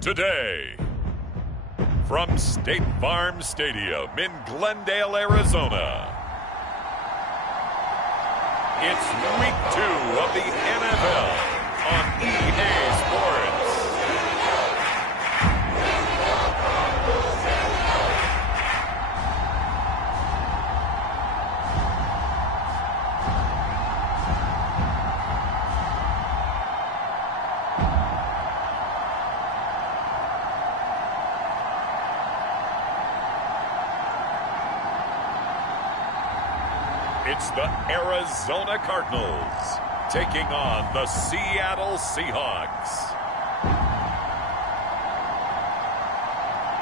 Today, from State Farm Stadium in Glendale, Arizona, it's Week 2 of the NFL on EA Sports. It's the Arizona Cardinals taking on the Seattle Seahawks.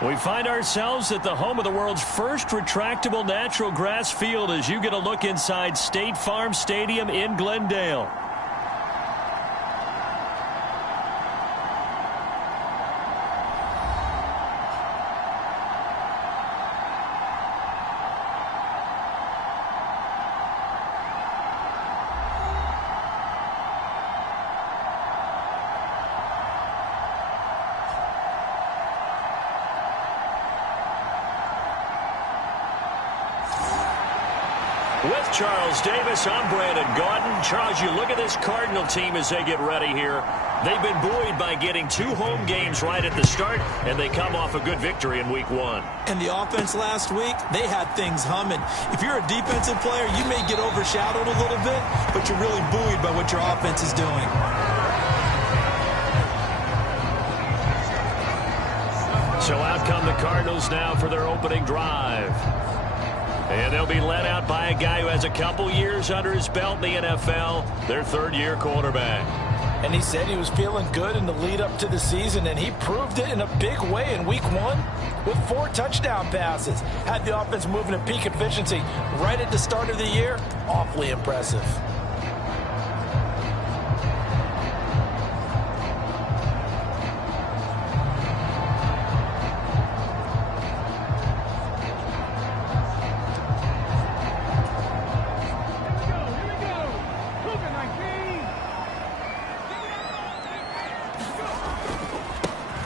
We find ourselves at the home of the world's first retractable natural grass field as you get a look inside State Farm Stadium in Glendale. With Charles Davis, I'm Brandon Gaudin. Charles, you look at this Cardinal team as they get ready here. They've been buoyed by getting 2 home games right at the start, and they come off a good victory in Week 1. And the offense last week, they had things humming. If you're a defensive player, you may get overshadowed a little bit, but you're really buoyed by what your offense is doing. So out come the Cardinals now for their opening drive. And they'll be led out by a guy who has a couple years under his belt in the NFL, their third-year quarterback. And he said he was feeling good in the lead-up to the season, and he proved it in a big way in Week 1 with 4 touchdown passes. Had the offense moving at peak efficiency right at the start of the year. Awfully impressive.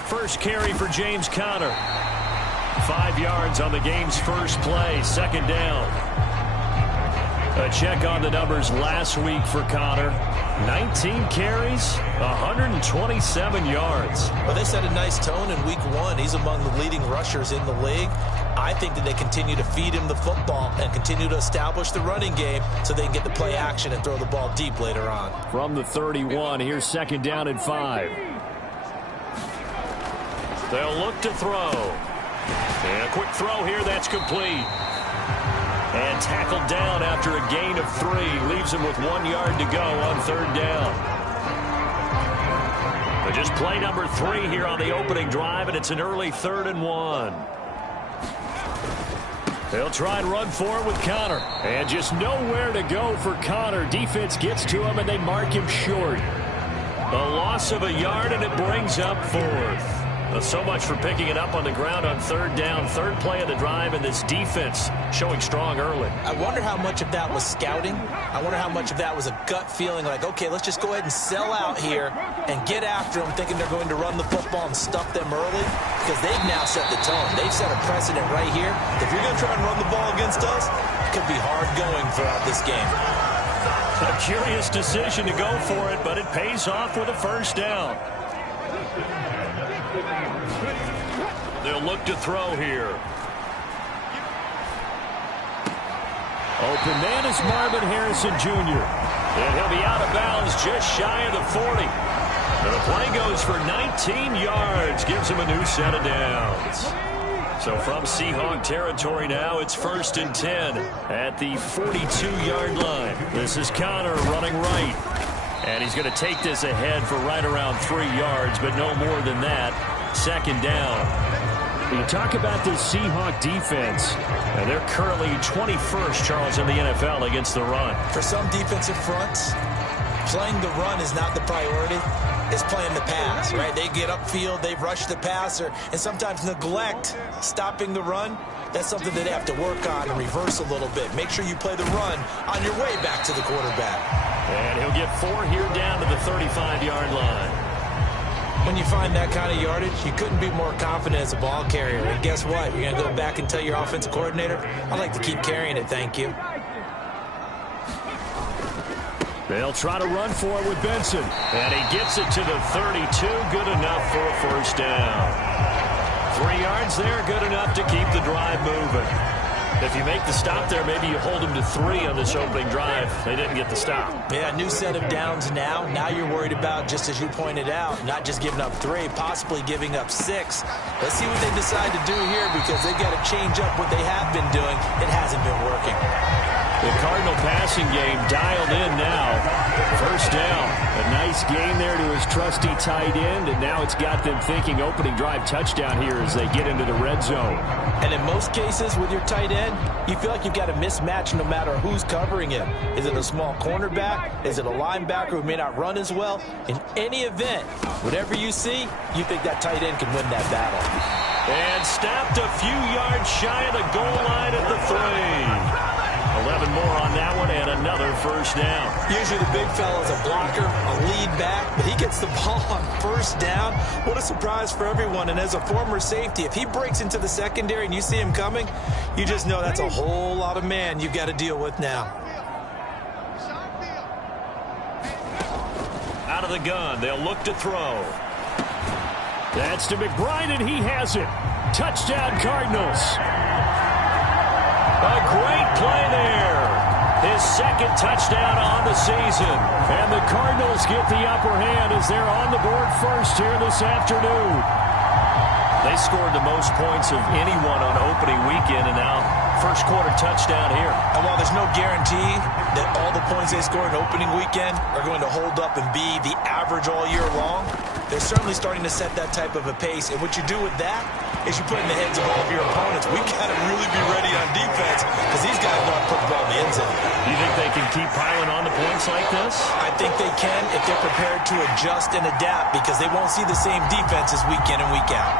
First carry for James Conner. 5 yards on the game's first play, second down. A check on the numbers last week for Conner. 19 carries, 127 yards. Well, they set a nice tone in Week 1. He's among the leading rushers in the league. I think that they continue to feed him the football and continue to establish the running game so they can get the play action and throw the ball deep later on. From the 31, here's second down and 5. They'll look to throw. And a quick throw here, that's complete. And tackled down after a gain of 3. Leaves him with 1 yard to go on third down. But just play number 3 here on the opening drive, and it's an early 3rd and 1. They'll try and run for it with Conner. And just nowhere to go for Conner. Defense gets to him, and they mark him short. A loss of a yard, and it brings up 4th. So much for picking it up on the ground on third down. Third play of the drive, and this defense showing strong early. I wonder how much of that was scouting. I wonder how much of that was a gut feeling like, okay, let's just go ahead and sell out here and get after them, thinking they're going to run the football and stuff them early, because they've now set the tone. They've set a precedent right here. If you're going to try and run the ball against us, it could be hard going throughout this game. A curious decision to go for it, but it pays off with a first down. They'll look to throw here. Open man is Marvin Harrison Jr. And he'll be out of bounds just shy of the 40. And the play goes for 19 yards. Gives him a new set of downs. So from Seahawk territory now, it's 1st and 10 at the 42-yard line. This is Conner running right. And he's going to take this ahead for right around 3 yards, but no more than that. Second down. You talk about this Seahawk defense, and they're currently 21st, Charles, in the NFL against the run. For some defensive fronts, playing the run is not the priority. It's playing the pass, right? They get upfield, they rush the passer, and sometimes neglect stopping the run. That's something that they have to work on and reverse a little bit. Make sure you play the run on your way back to the quarterback. And he'll get 4 here down to the 35-yard line. When you find that kind of yardage, you couldn't be more confident as a ball carrier. And guess what? You're going to go back and tell your offensive coordinator, I'd like to keep carrying it, thank you. They'll try to run for it with Benson. And he gets it to the 32. Good enough for a first down. 3 yards there, good enough to keep the drive moving. If you make the stop there, maybe you hold them to 3 on this opening drive. They didn't get the stop. Yeah, new set of downs now. Now you're worried about, just as you pointed out, not just giving up 3, possibly giving up 6. Let's see what they decide to do here, because they've got to change up what they have been doing. It hasn't been working. The Cardinal passing game dialed in now. First down. A nice gain there to his trusty tight end, and now it's got them thinking opening drive touchdown here as they get into the red zone. And in most cases with your tight end, you feel like you've got a mismatch no matter who's covering him. Is it a small cornerback? Is it a linebacker who may not run as well? In any event, whatever you see, you think that tight end can win that battle. And stopped a few yards shy of the goal line at the 3. 11 more on that one, and another first down. Usually the big fella's a blocker, a lead back, but he gets the ball on first down. What a surprise for everyone. And as a former safety, if he breaks into the secondary and you see him coming, you just know that's a whole lot of man you've got to deal with now. Out of the gun, they'll look to throw. That's to McBride, and he has it. Touchdown, Cardinals. A great play there. His second touchdown on the season. And the Cardinals get the upper hand as they're on the board first here this afternoon. They scored the most points of anyone on opening weekend, and now first quarter touchdown here. And while there's no guarantee that all the points they scored in opening weekend are going to hold up and be the average all year long, they're certainly starting to set that type of a pace. And what you do with that is you put in the heads of all of your opponents, we got to really be ready on defense because these guys know how to put the ball in the end zone. You think they can keep piling on the points like this? I think they can if they're prepared to adjust and adapt, because they won't see the same defenses week in and week out.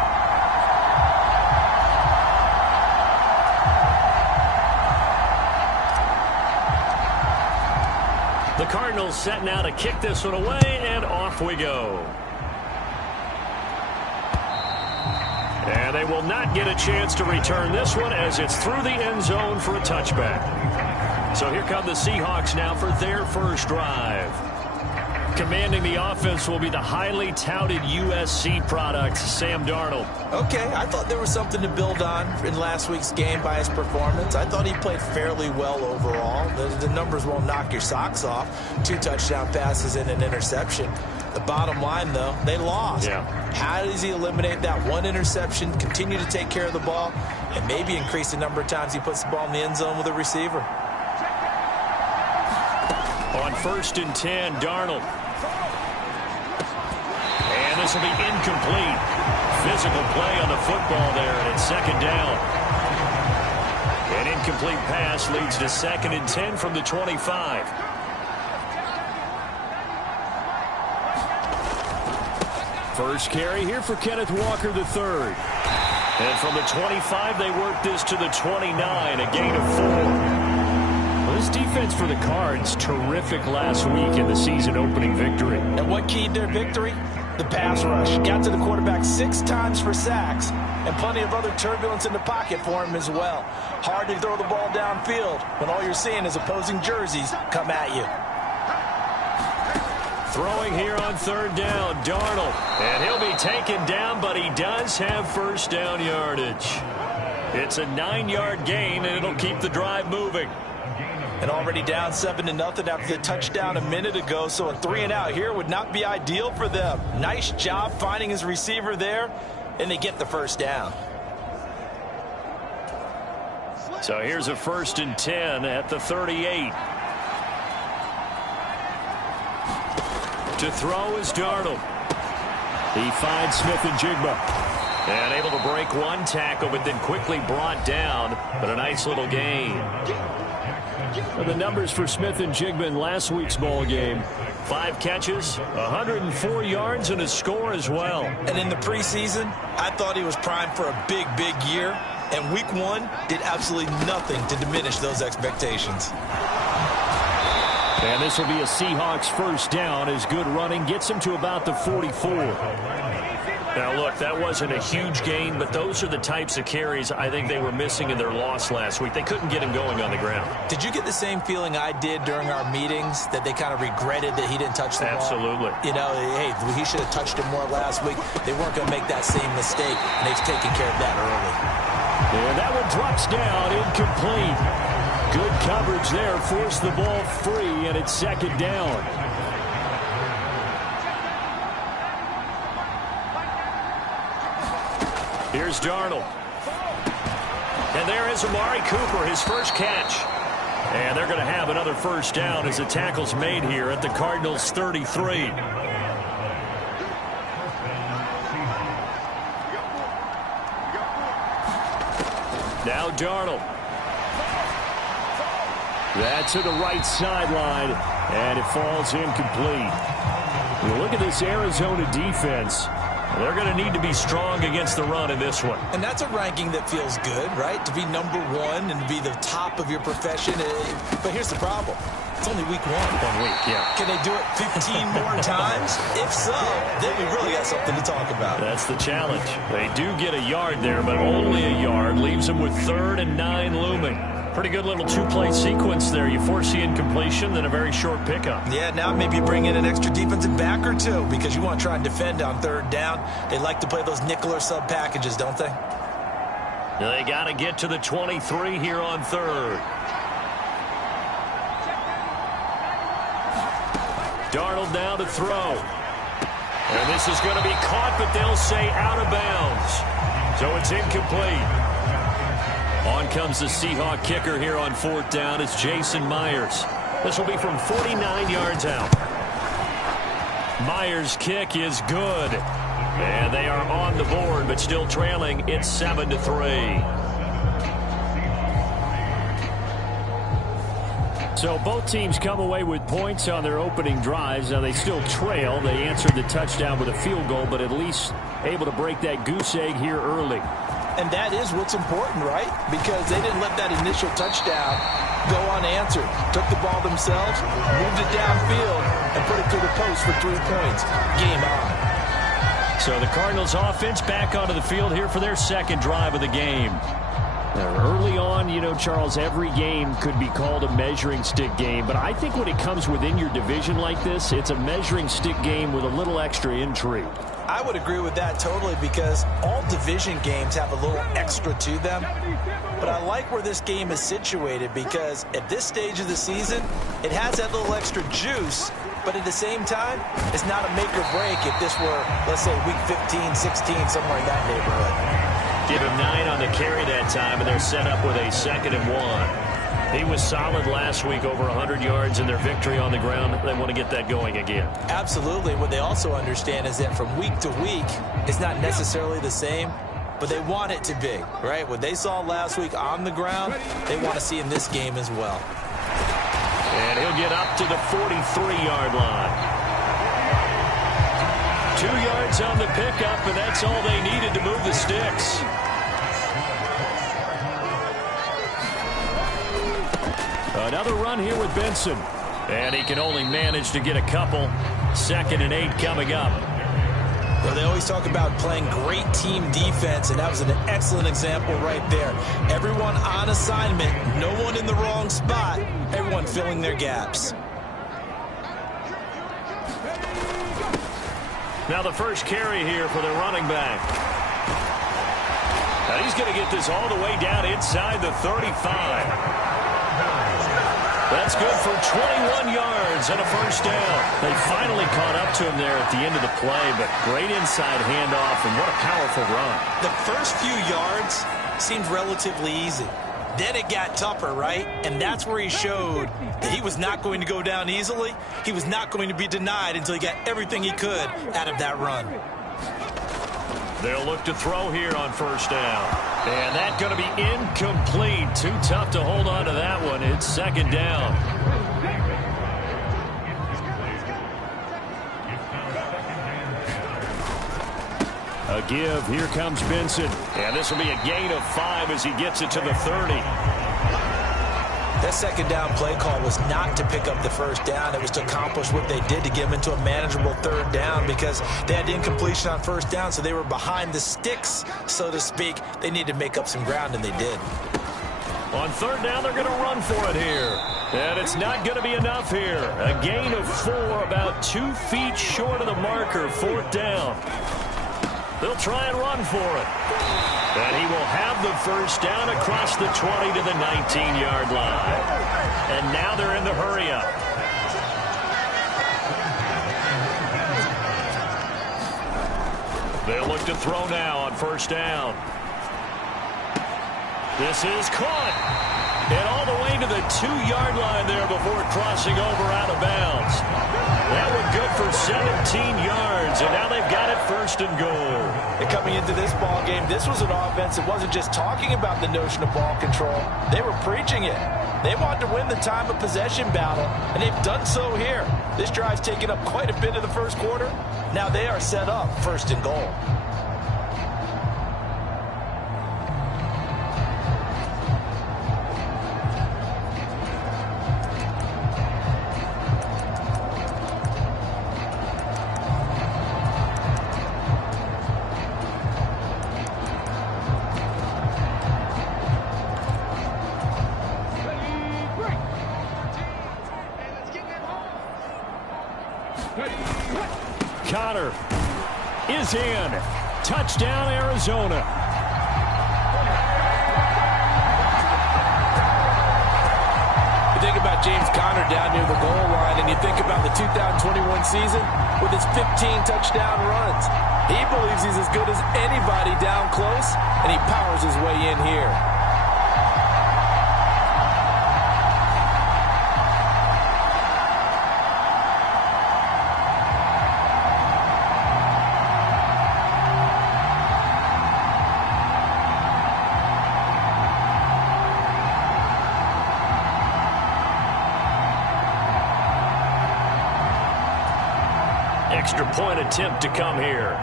The Cardinals set now to kick this one away, and off we go. And they will not get a chance to return this one as it's through the end zone for a touchback. So here come the Seahawks now for their first drive. Commanding the offense will be the highly touted USC product, Sam Darnold. Okay, I thought there was something to build on in last week's game by his performance. I thought he played fairly well overall. The numbers won't knock your socks off. 2 touchdown passes and an interception. The bottom line, though, they lost. Yeah. How does he eliminate that one interception, continue to take care of the ball, and maybe increase the number of times he puts the ball in the end zone with a receiver? On 1st and 10, Darnold. And this will be incomplete. Physical play on the football there, and it's 2nd down. An incomplete pass leads to 2nd and 10 from the 25. First carry here for Kenneth Walker III. And from the 25, they work this to the 29, a gain of 4. Well, this defense for the Cards, terrific last week in the season opening victory. And what keyed their victory? The pass rush. Got to the quarterback 6 times for sacks, and plenty of other turbulence in the pocket for him as well. Hard to throw the ball downfield when all you're seeing is opposing jerseys come at you. Throwing here on 3rd down, Darnold. And he'll be taken down, but he does have first down yardage. It's a 9-yard gain, and it'll keep the drive moving. And already down 7-0 after the touchdown a minute ago, so a 3-and-out here would not be ideal for them. Nice job finding his receiver there, and they get the first down. So here's a 1st and 10 at the 38. To throw is Darnold. He finds Smith-Njigba. And able to break one tackle, but then quickly brought down. But a nice little gain. And the numbers for Smith-Njigba in last week's ball game: 5 catches, 104 yards, and a score as well. And in the preseason, I thought he was primed for a big, big year. And week 1 did absolutely nothing to diminish those expectations. And this will be a Seahawks first down as good running gets them to about the 44. Now, look, that wasn't a huge gain, but those are the types of carries I think they were missing in their loss last week. They couldn't get him going on the ground. Did you get the same feeling I did during our meetings, that they kind of regretted that he didn't touch the ball? Absolutely. You know, hey, he should have touched it more last week. They weren't going to make that same mistake, and they've taken care of that early. And that one drops down, incomplete. Good coverage there, forced the ball free, and it's second down. Here's Darnold. And there is Amari Cooper, his first catch. And they're going to have another first down as the tackle's made here at the Cardinals' 33. Now Darnold. That's to the right sideline, and it falls incomplete. You look at this Arizona defense. They're going to need to be strong against the run in this one. And that's a ranking that feels good, right? To be number one and be the top of your profession. But here's the problem. It's only week one. 1 week, yeah. Can they do it 15 more times? If so, then we really got something to talk about. That's the challenge. They do get a yard there, but only a yard. Leaves them with 3rd and 9 looming. Pretty good little two-play sequence there. You force the incompletion, then a very short pickup. Yeah, now maybe you bring in an extra defensive back or two because you want to try and defend on 3rd down. They like to play those nickel or sub packages, don't they? They got to get to the 23 here on 3rd. Darnold now to throw. And this is going to be caught, but they'll say out of bounds. So it's incomplete. On comes the Seahawk kicker here on 4th down. It's Jason Myers. This will be from 49 yards out. Myers' kick is good. And they are on the board, but still trailing. It's 7-3. So both teams come away with points on their opening drives. Now they still trail. They answered the touchdown with a field goal, but at least able to break that goose egg here early. And that is what's important, right? Because they didn't let that initial touchdown go unanswered. Took the ball themselves, moved it downfield, and put it to the post for 3 points. Game on. So the Cardinals offense back onto the field here for their second drive of the game. Now, early on, you know, Charles, every game could be called a measuring stick game. But I think when it comes within your division like this, it's a measuring stick game with a little extra intrigue. I would agree with that totally because all division games have a little extra to them. But I like where this game is situated because at this stage of the season, it has that little extra juice. But at the same time, it's not a make or break if this were, let's say, week 15, 16, somewhere in that neighborhood. Give him 9 on the carry that time, and they're set up with a 2nd and 1. He was solid last week, over 100 yards in their victory on the ground. They want to get that going again. Absolutely. What they also understand is that from week to week, it's not necessarily the same, but they want it to be, right? What they saw last week on the ground, they want to see in this game as well. And he'll get up to the 43-yard line. 2 yards on the pickup, and that's all they needed to move the sticks. Another run here with Benson. And he can only manage to get a couple. 2nd and 8 coming up. Well, they always talk about playing great team defense, and that was an excellent example right there. Everyone on assignment, no one in the wrong spot, everyone filling their gaps. Now the first carry here for the running back. Now he's going to get this all the way down inside the 35. That's good for 21 yards and a first down. They finally caught up to him there at the end of the play, but great inside handoff, and what a powerful run. The first few yards seemed relatively easy. Then it got tougher, right? And that's where he showed that he was not going to go down easily. He was not going to be denied until he got everything he could out of that run. They'll look to throw here on first down. And that's going to be incomplete. Too tough to hold on to that one. It's 2nd down. A give. Here comes Benson. And this will be a gain of 5 as he gets it to the 30. That second down play call was not to pick up the first down. It was to accomplish what they did, to get them into a manageable third down, because they had incompletion on first down, so they were behind the sticks, so to speak. They needed to make up some ground, and they did. On third down, they're going to run for it here. And it's not going to be enough here. A gain of 4, about 2 feet short of the marker, fourth down. They'll try and run for it. And he will have the first down across the 20 to the 19-yard line. And now they're in the hurry-up. They'll look to throw now on first down. This is caught. And all the way to the 2-yard line there before crossing over out of bounds. That one good for 17 yards, and now they've got it first and goal. And coming into this ball game, this was an offense that wasn't just talking about the notion of ball control. They were preaching it. They wanted to win the time of possession battle, and they've done so here. This drive's taken up quite a bit of the first quarter. Now they are set up first and goal. Connor is in. Touchdown, Arizona. You think about James Conner down near the goal line, and you think about the 2021 season with his 15 touchdown runs. He believes he's as good as anybody down close, and he powers his way in here. Extra point attempt to come here.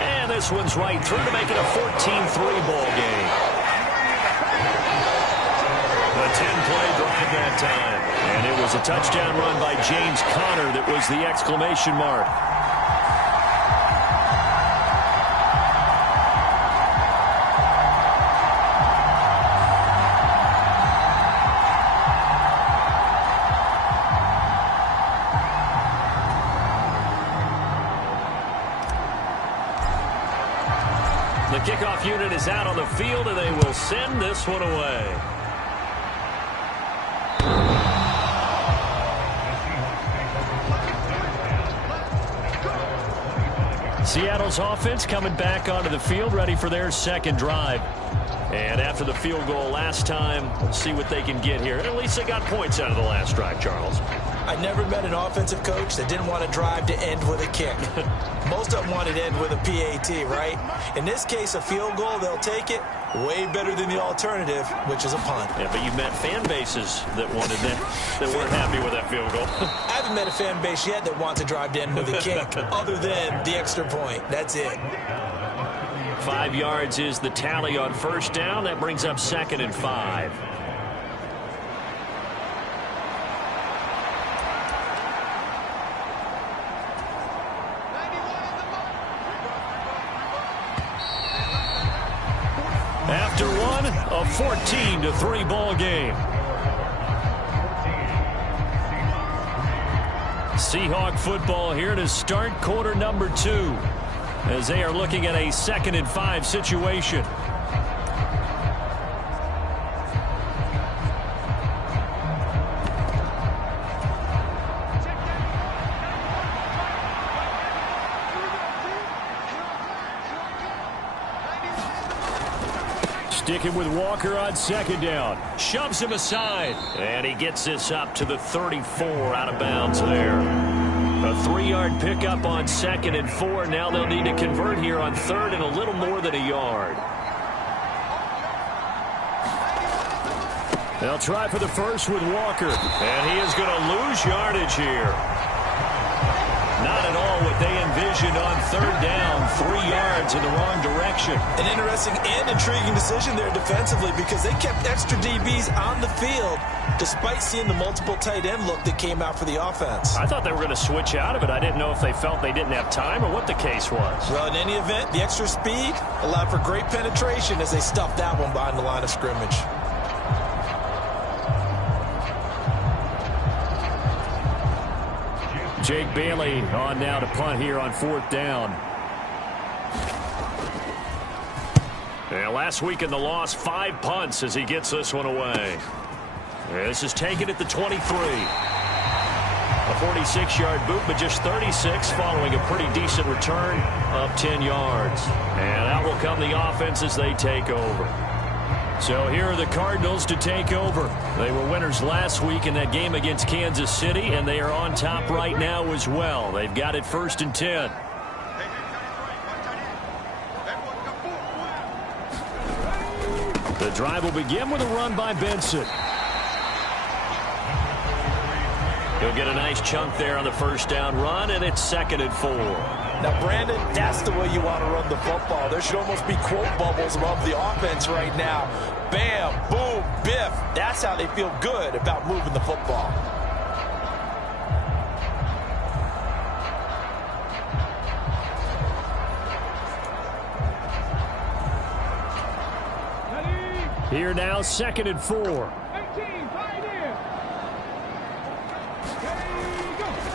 And this one's right through to make it a 14-3 ball game. A 10-play drive that time. And it was a touchdown run by James Conner that was the exclamation mark. The kickoff unit is out on the field, and they will send this one away. Seattle's offense coming back onto the field, ready for their second drive. And after the field goal last time, we'll see what they can get here. At least they got points out of the last drive, Charles. I never met an offensive coach that didn't want a drive to end with a kick. Most of them wanted to end with a PAT, right? In this case, a field goal, they'll take it. Way better than the alternative, which is a punt. Yeah, but you've met fan bases that wanted that weren't happy with that field goal. I haven't met a fan base yet that wants a drive to end with a kick, other than the extra point. That's it. 5 yards is the tally on first down. That brings up 2nd and 5. After one, a 14-3 ball game. Seahawk football here to start quarter number 2, as they are looking at a 2nd and 5 situation. Sticking with Walker on 2nd down. Shoves him aside. And he gets this up to the 34 out of bounds there. A 3-yard pickup on 2nd and 4. Now they'll need to convert here on 3rd and a little more than a yard. They'll try for the first with Walker. And he is going to lose yardage here. Not at all what they envisioned decision on third down, 3 yards in the wrong direction. An interesting and intriguing decision there defensively because they kept extra DBs on the field despite seeing the multiple tight end look that came out for the offense. I thought they were going to switch out of it. I didn't know if they felt they didn't have time or what the case was. Well, in any event, the extra speed allowed for great penetration as they stuffed that one behind the line of scrimmage. Jake Bailey on now to punt here on 4th down. And last week in the loss, 5 punts as he gets this one away. This is taken at the 23. A 46-yard boot, but just 36 following a pretty decent return of 10 yards. And out will come the offense as they take over. So here are the Cardinals to take over. They were winners last week in that game against Kansas City, and they are on top right now as well. They've got it 1st and 10. The drive will begin with a run by Benson. He'll get a nice chunk there on the 1st down run, and it's 2nd and 4. Now, Brandon, that's the way you want to run the football. There should almost be quote bubbles above the offense right now. Bam, boom, biff. That's how they feel good about moving the football. Here now, 2nd and 4.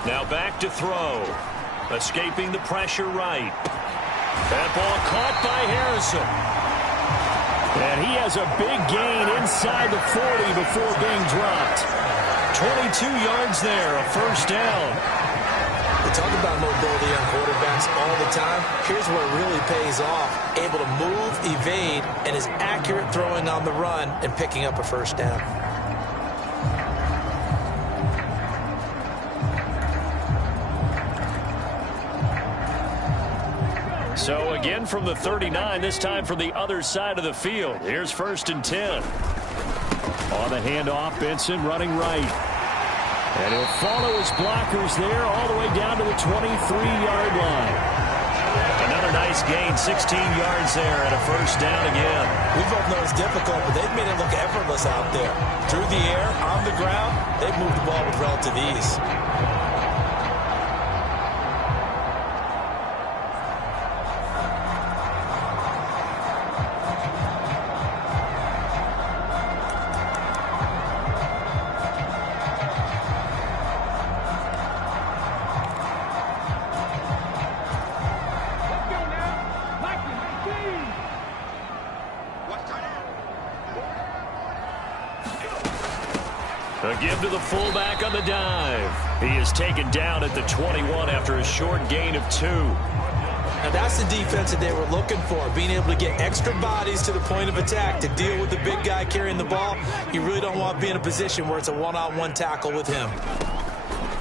Now back to throw. Escaping the pressure right. That ball caught by Harrison. And he has a big gain inside the 40 before being dropped. 22 yards there, a 1st down. We talk about mobility on quarterbacks all the time. Here's where it really pays off. Able to move, evade, and is accurate throwing on the run and picking up a 1st down. So again from the 39, this time from the other side of the field. Here's 1st and 10. On the handoff, Benson running right. And he'll follow his blockers there all the way down to the 23-yard line. Another nice gain, 16 yards there and a 1st down again. We both know it's difficult, but they've made it look effortless out there. Through the air, on the ground, they've moved the ball with relative ease. A give to the fullback on the dive. He is taken down at the 21 after a short gain of 2. Now that's the defense that they were looking for, being able to get extra bodies to the point of attack to deal with the big guy carrying the ball. You really don't want to be in a position where it's a one-on-one tackle with him.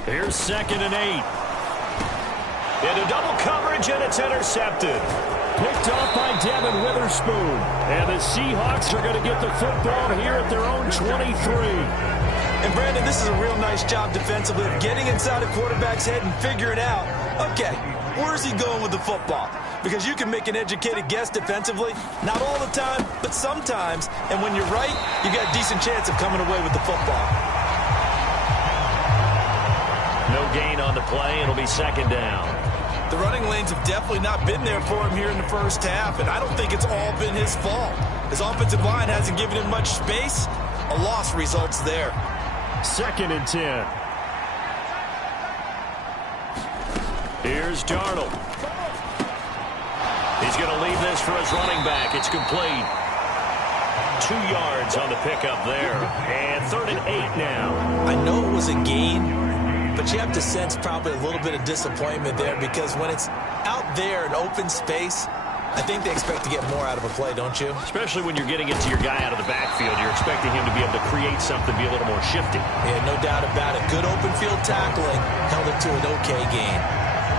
Here's 2nd and 8. Into double coverage, and it's intercepted. Picked off by Devin Witherspoon. And the Seahawks are going to get the football here at their own 23. And, Brandon, this is a real nice job defensively of getting inside a quarterback's head and figuring out, okay, where's he going with the football? Because you can make an educated guess defensively, not all the time, but sometimes. And when you're right, you got a decent chance of coming away with the football. No gain on the play. It'll be 2nd down. The running lanes have definitely not been there for him here in the 1st half, and I don't think it's all been his fault. His offensive line hasn't given him much space. A loss results there. 2nd and 10. Here's Darnold. He's going to leave this for his running back. It's complete. 2 yards on the pickup there. And 3rd and 8 now. I know it was a gain, but you have to sense probably a little bit of disappointment there because when it's out there in open space, I think they expect to get more out of a play, don't you? Especially when you're getting it to your guy out of the backfield. You're expecting him to be able to create something, be a little more shifty. Yeah, no doubt about it. Good open field tackling held it to an okay gain.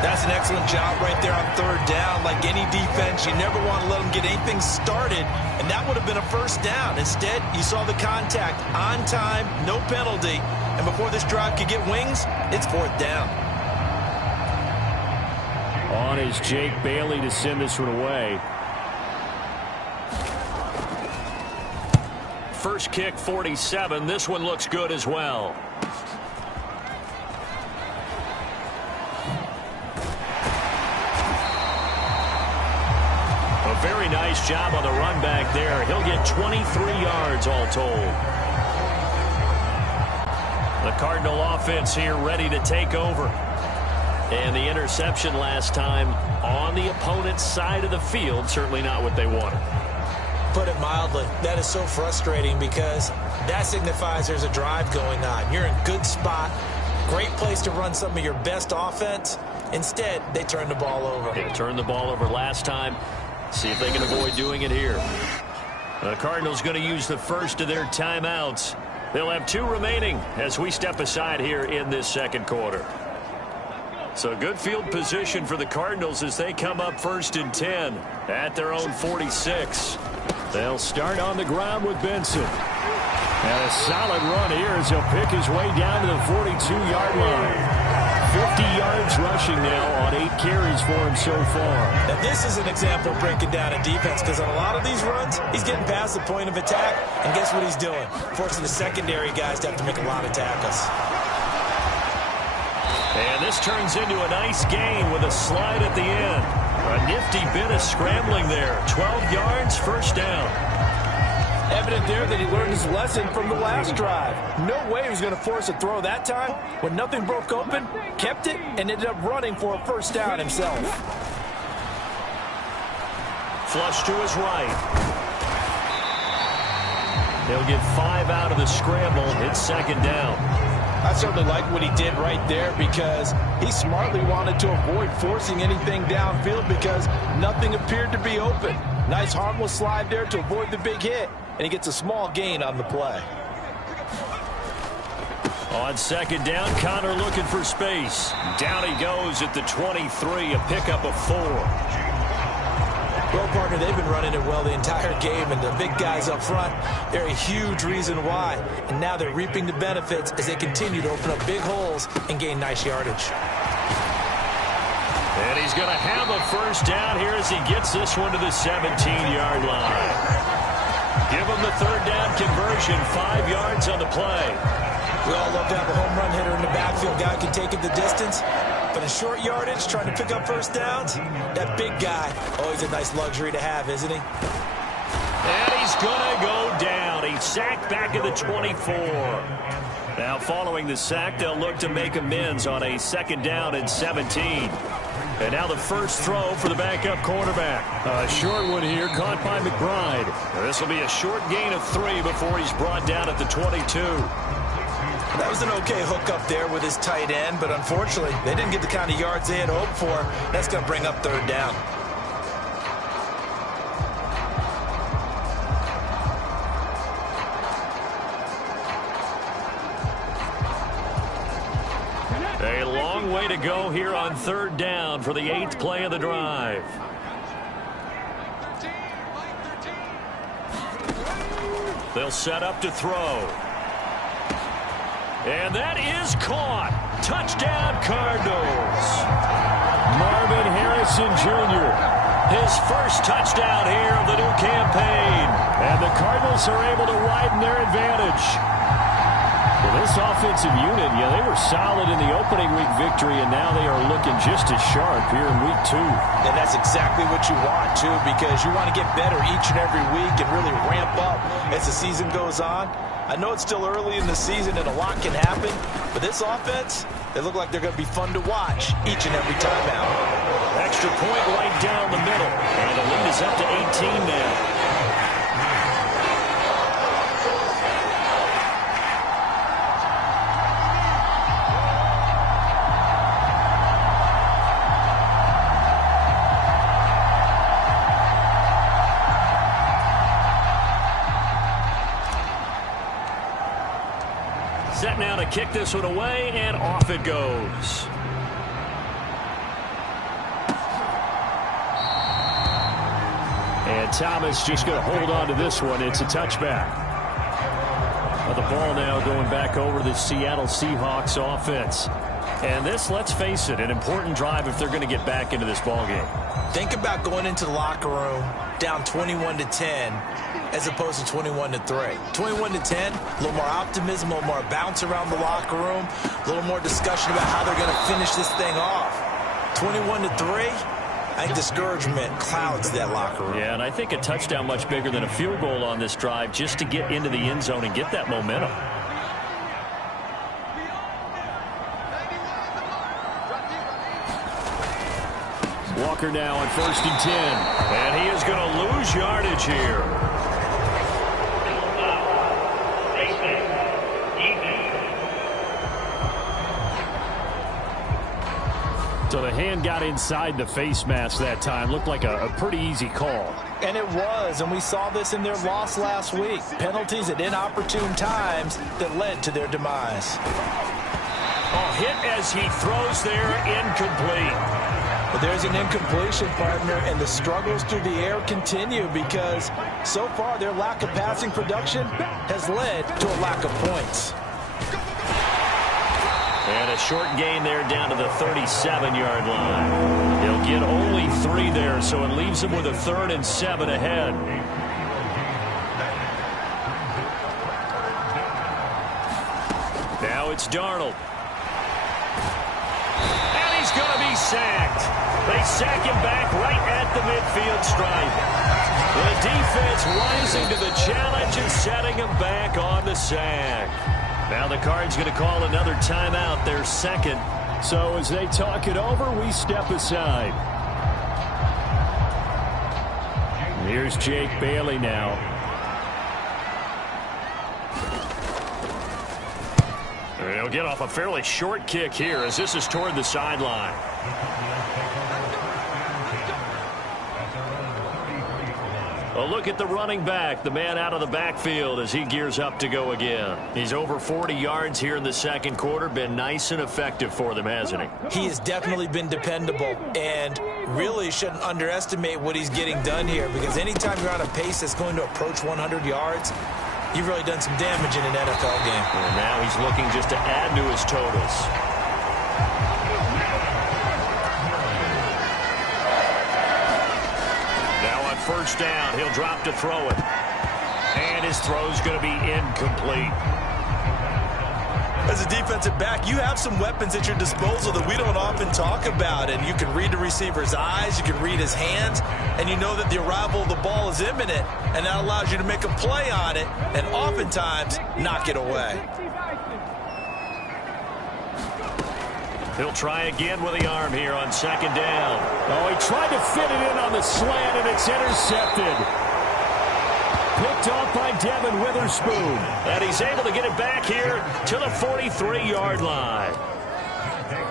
That's an excellent job right there on 3rd down. Like any defense, you never want to let them get anything started, and that would have been a 1st down. Instead, you saw the contact on time, no penalty, and before this drive could get wings, it's 4th down. On is Jake Bailey to send this one away. First kick, 47. This one looks good as well. A very nice job on the run back there. He'll get 23 yards all told. The Cardinal offense here ready to take over. And the interception last time on the opponent's side of the field, certainly not what they wanted. Put it mildly, that is so frustrating because that signifies there's a drive going on. You're in good spot, great place to run some of your best offense. Instead, they turn the ball over. They turned the ball over last time. See if they can avoid doing it here. The Cardinals going to use the first of their timeouts. They'll have 2 remaining as we step aside here in this second quarter. So good field position for the Cardinals as they come up 1st and 10 at their own 46. They'll start on the ground with Benson. And a solid run here as he'll pick his way down to the 42-yard line. 50 yards rushing now on 8 carries for him so far. Now this is an example of breaking down a defense because on a lot of these runs, he's getting past the point of attack, and guess what he's doing? Forcing the secondary guys to have to make a lot of tackles. And this turns into a nice gain with a slide at the end. A nifty bit of scrambling there. 12 yards, first down. Evident there that he learned his lesson from the last drive. No way he was going to force a throw that time. When nothing broke open, kept it, and ended up running for a first down himself. Flush to his right. He'll get 5 out of the scramble. It's second down. I certainly like what he did right there because he smartly wanted to avoid forcing anything downfield because nothing appeared to be open. Nice harmless slide there to avoid the big hit, and he gets a small gain on the play. On second down, Connor looking for space. Down he goes at the 23, a pickup of 4. Well, partner, they've been running it well the entire game, and the big guys up front, they're a huge reason why. And now they're reaping the benefits as they continue to open up big holes and gain nice yardage. And he's going to have a first down here as he gets this one to the 17-yard line. Give him the third down conversion, 5 yards on the play. We all love to have a home run hitter in the backfield. Guy can take it the distance. But in short yardage, trying to pick up first downs, that big guy, always a nice luxury to have, isn't he? And he's going to go down. He's sacked back at the 24. Now following the sack, they'll look to make amends on a second down and 17. And now the first throw for the backup quarterback. A short one here, caught by McBride. This will be a short gain of 3 before he's brought down at the 22. That was an okay hook up there with his tight end, but unfortunately, they didn't get the kind of yards they had hoped for. That's going to bring up third down. A long way to go here on third down for the 8th play of the drive. They'll set up to throw. And that is caught. Touchdown, Cardinals. Marvin Harrison Jr., his first touchdown here of the new campaign. And the Cardinals are able to widen their advantage. Well, this offensive unit, yeah, they were solid in the opening week victory, and now they are looking just as sharp here in week 2. And that's exactly what you want, too, because you want to get better each and every week and really ramp up as the season goes on. I know it's still early in the season and a lot can happen, but this offense, they look like they're going to be fun to watch each and every time out. Extra point right down the middle, and the lead is up to 18 now. Set now to kick this one away, and off it goes. And Thomas just going to hold on to this one. It's a touchback. Well, the ball now going back over to the Seattle Seahawks offense. And this, let's face it, an important drive if they're going to get back into this ballgame. Think about going into the locker room down 21-10 as opposed to 21-3. 21-10, a little more optimism, a little more bounce around the locker room, a little more discussion about how they're going to finish this thing off. 21-3, I think discouragement clouds that locker room. Yeah, and I think a touchdown much bigger than a field goal on this drive just to get into the end zone and get that momentum. Walker now on 1st and 10. And he is going to lose yardage here. So the hand got inside the face mask that time. Looked like a pretty easy call. And it was, and we saw this in their loss last week. Penalties at inopportune times that led to their demise. Oh, hit as he throws there, incomplete. But there's an incompletion, partner, and the struggles through the air continue because so far their lack of passing production has led to a lack of points. And a short gain there down to the 37-yard line. He'll get only 3 there, so it leaves him with a 3rd and 7 ahead. Now it's Darnold. And he's going to be sacked. They sack him back right at the midfield stripe. The defense rising to the challenge and setting him back on the sack. Now the Cards going to call another timeout, their second. So as they talk it over, we step aside. Here's Jake Bailey now. He'll get off a fairly short kick here as this is toward the sideline. A look at the running back, the man out of the backfield as he gears up to go again. He's over 40 yards here in the second quarter. Been nice and effective for them, hasn't he? He has definitely been dependable and really shouldn't underestimate what he's getting done here because anytime you're on a pace that's going to approach 100 yards, you've really done some damage in an NFL game. And now he's looking just to add to his totals. First down, he'll drop to throw it. And his throw's going to be incomplete. As a defensive back, you have some weapons at your disposal that we don't often talk about. And you can read the receiver's eyes, you can read his hands, and you know that the arrival of the ball is imminent. And that allows you to make a play on it and oftentimes knock it away. He'll try again with the arm here on 2nd down. Oh, he tried to fit it in on the slant, and it's intercepted. Picked off by Devin Witherspoon. And he's able to get it back here to the 43-yard line.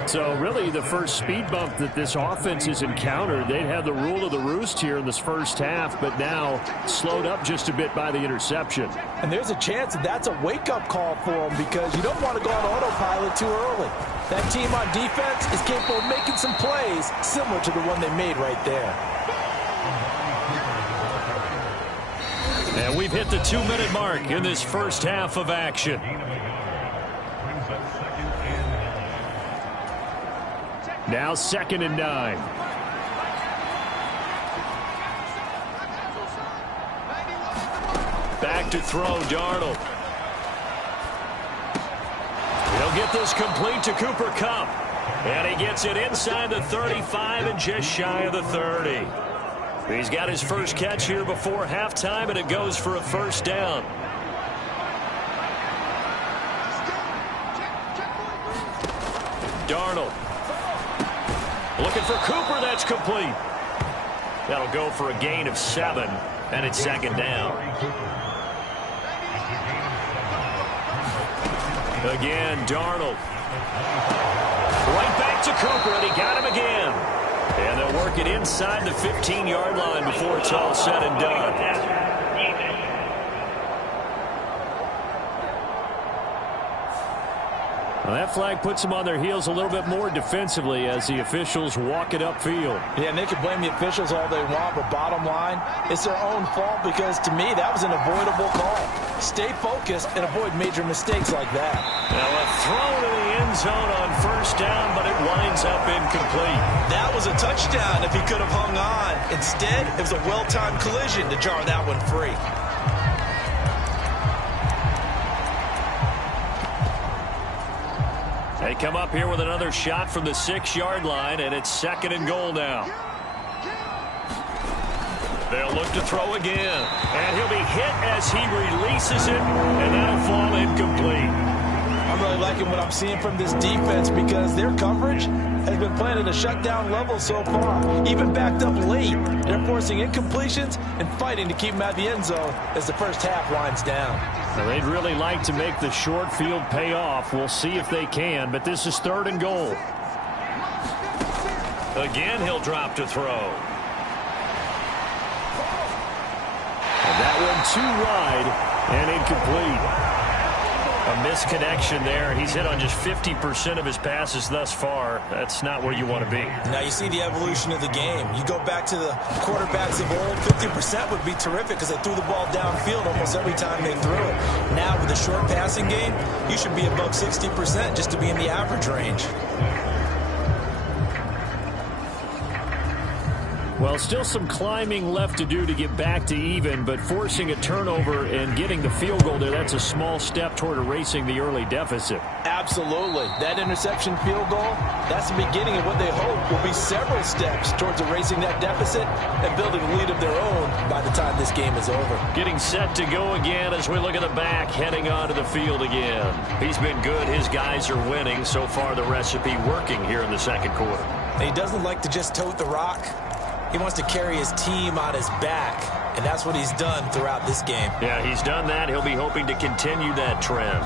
So really the first speed bump that this offense has encountered, they'd have the rule of the roost here in this first half, but now slowed up just a bit by the interception. And there's a chance that that's a wake-up call for them because you don't want to go on autopilot too early. That team on defense is capable of making some plays similar to the one they made right there. And we've hit the 2-minute mark in this first half of action. Now 2nd and 9. Back to throw, Darnold. He'll get this complete to Cooper Kupp. And he gets it inside the 35 and just shy of the 30. He's got his first catch here before halftime, and it goes for a first down. Darnold. Looking for Cooper, that's complete. That'll go for a gain of 7, and it's 2nd down. Again, Darnold. Right back to Cooper, and he got him again. And they'll work it inside the 15-yard line before it's all said and done. Well, that flag puts them on their heels a little bit more defensively as the officials walk it upfield. Yeah, and they can blame the officials all they want, but bottom line, it's their own fault because, to me, that was an avoidable call. Stay focused and avoid major mistakes like that. Now a throw to the end zone on first down, but it winds up incomplete. That was a touchdown if he could have hung on. Instead, it was a well-timed collision to jar that one free. They come up here with another shot from the 6-yard line, and it's 2nd and goal now. They'll look to throw again, and he'll be hit as he releases it, and that'll fall incomplete. I'm really liking what I'm seeing from this defense because their coverage has been playing at a shutdown level so far. Even backed up late, they're forcing incompletions and fighting to keep them out of the end zone as the first half winds down. Now, they'd really like to make the short field pay off. We'll see if they can, but this is 3rd and goal. Again, he'll drop to throw. And that one too wide and incomplete. A misconnection there. He's hit on just 50% of his passes thus far. That's not where you want to be. Now you see the evolution of the game. You go back to the quarterbacks of old, 50% would be terrific because they threw the ball downfield almost every time they threw it. Now with the short passing game, you should be above 60% just to be in the average range. Well, still some climbing left to do to get back to even, but forcing a turnover and getting the field goal there, that's a small step toward erasing the early deficit. Absolutely. That interception field goal, that's the beginning of what they hope will be several steps towards erasing that deficit and building a lead of their own by the time this game is over. Getting set to go again as we look at the back, heading onto the field again. He's been good. His guys are winning. So far, the recipe working here in the 2nd quarter. He doesn't like to just tote the rock. He wants to carry his team on his back, and that's what he's done throughout this game. Yeah, he's done that. He'll be hoping to continue that trend.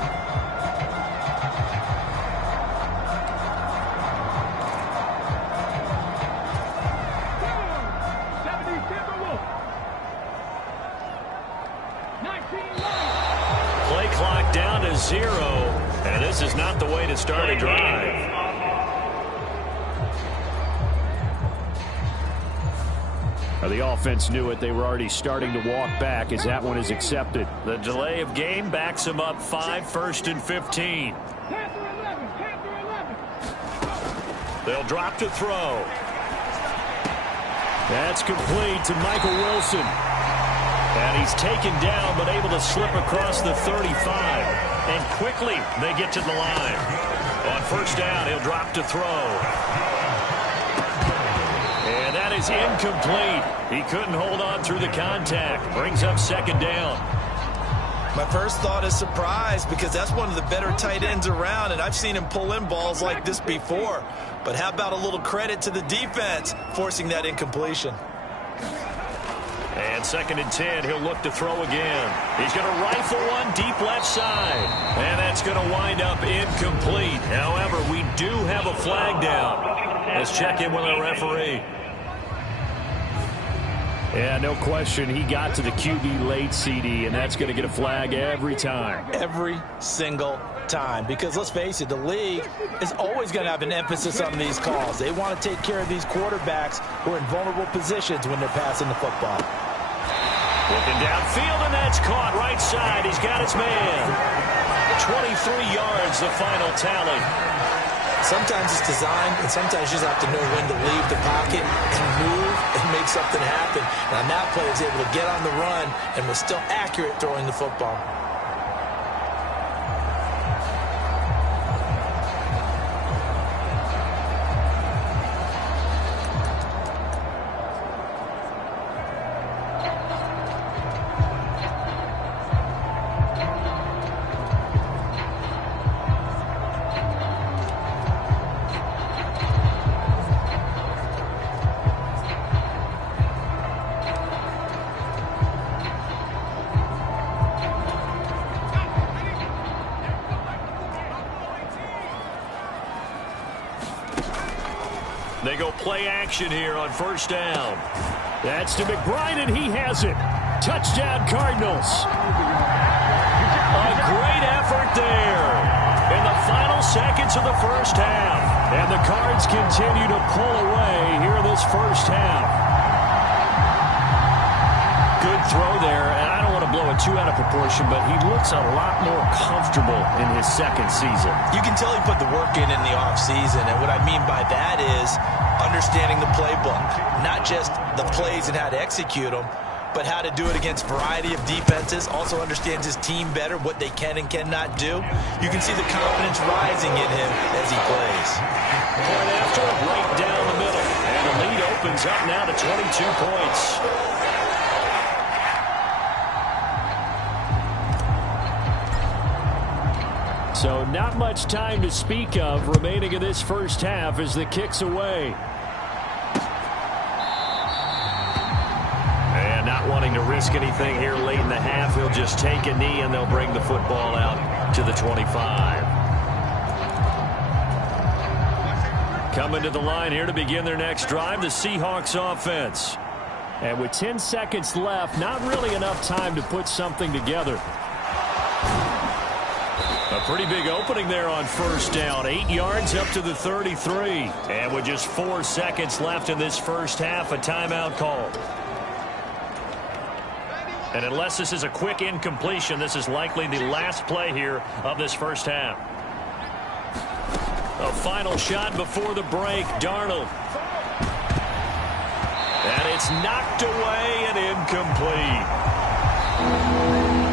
Play clock down to 0, and this is not the way to start a drive. The offense knew it. They were already starting to walk back as that one is accepted. The delay of game backs them up 5, 1st and 15. They'll drop to throw. That's complete to Michael Wilson. And he's taken down but able to slip across the 35. And quickly they get to the line. On first down, he'll drop to throw. And that is incomplete. He couldn't hold on through the contact. Brings up 2nd down. My first thought is surprise because that's one of the better tight ends around, and I've seen him pull in balls like this before. But how about a little credit to the defense forcing that incompletion? And 2nd and 10, he'll look to throw again. He's going to rifle one deep left side. And that's going to wind up incomplete. However, we do have a flag down. Let's check in with our referee. Yeah, no question. He got to the QB late, CD, and that's going to get a flag every time. Every single time. Because let's face it, the league is always going to have an emphasis on these calls. They want to take care of these quarterbacks who are in vulnerable positions when they're passing the football. Looking downfield, and that's caught right side. He's got his man. 23 yards, the final tally. Sometimes it's designed, and sometimes you just have to know when to leave the pocket and move and make something happen. And on that play, he was able to get on the run and was still accurate throwing the football. They go play action here on first down. That's to McBride, and he has it. Touchdown, Cardinals. A great effort there in the final seconds of the first half. And the Cards continue to pull away here this first half. good throw there, and I don't want to blow it too out of proportion, but he looks a lot more comfortable in his second season. You can tell he put the work in the offseason, and what I mean by that is understanding the playbook, not just the plays and how to execute them, but how to do it against a variety of defenses. Also understands his team better, what they can and cannot do. You can see the confidence rising in him as he plays. Point after, right down the middle. And the lead opens up now to 22 points. So not much time to speak of remaining in this first half as the kick's away. And not wanting to risk anything here late in the half, he'll just take a knee and they'll bring the football out to the 25. Coming to the line here to begin their next drive, the Seahawks offense. And with 10 seconds left, not really enough time to put something together. A pretty big opening there on first down. 8 yards up to the 33. And with just 4 seconds left in this first half, a timeout called. And unless this is a quick incompletion, this is likely the last play here of this first half. A final shot before the break, Darnold. And it's knocked away and incomplete.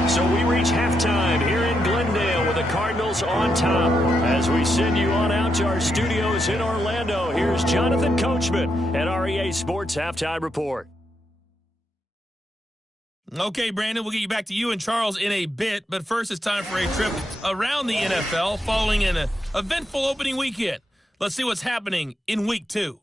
So we reach halftime here in Glendale with the Cardinals on top. As we send you on out to our studios in Orlando, here's Jonathan Coachman at REA Sports Halftime Report. Okay, Brandon, we'll get you back to you and Charles in a bit, but first it's time for a trip around the NFL following an eventful opening weekend. Let's see what's happening in Week 2.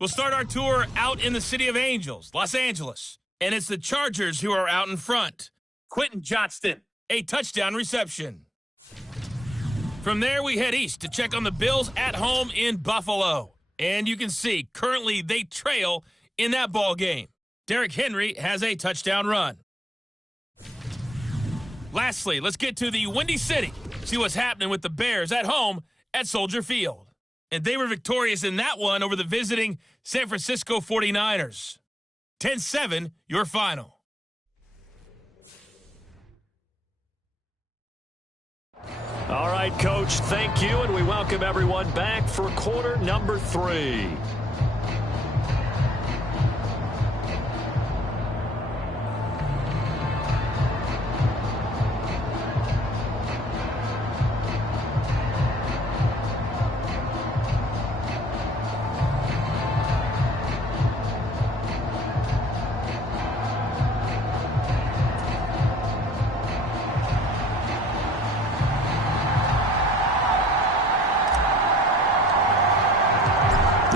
We'll start our tour out in the City of Angels, Los Angeles, and it's the Chargers who are out in front. Quentin Johnston, a touchdown reception. From there, we head east to check on the Bills at home in Buffalo. And you can see, currently they trail in that ball game. Derrick Henry has a touchdown run. Lastly, let's get to the Windy City, see what's happening with the Bears at home at Soldier Field. And they were victorious in that one over the visiting San Francisco 49ers. 10-7, your final. All right, Coach, thank you, and we welcome everyone back for quarter number 3.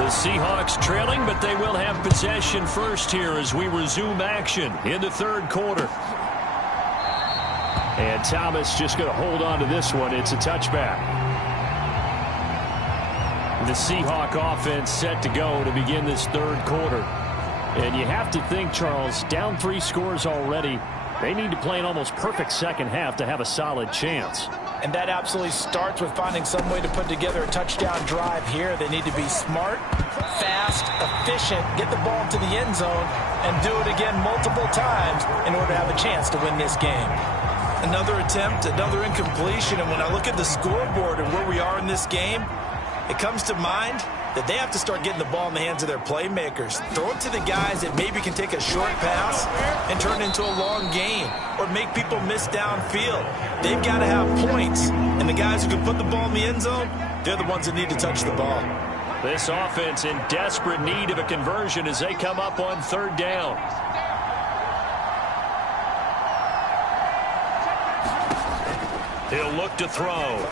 Seahawks trailing, but they will have possession first here as we resume action in the third quarter. And Thomas just going to hold on to this one. It's a touchback. The Seahawk offense set to go to begin this third quarter. And you have to think, Charles, down 3 scores already. They need to play an almost perfect second half to have a solid chance. And that absolutely starts with finding some way to put together a touchdown drive here. They need to be smart, fast, efficient, get the ball into the end zone, and do it again multiple times in order to have a chance to win this game. Another attempt, another incompletion, and when I look at the scoreboard and where we are in this game, it comes to mind that they have to start getting the ball in the hands of their playmakers. Throw it to the guys that maybe can take a short pass and turn it into a long gain or make people miss downfield. They've got to have points, and the guys who can put the ball in the end zone, they're the ones that need to touch the ball. This offense in desperate need of a conversion as they come up on third down. He'll look to throw.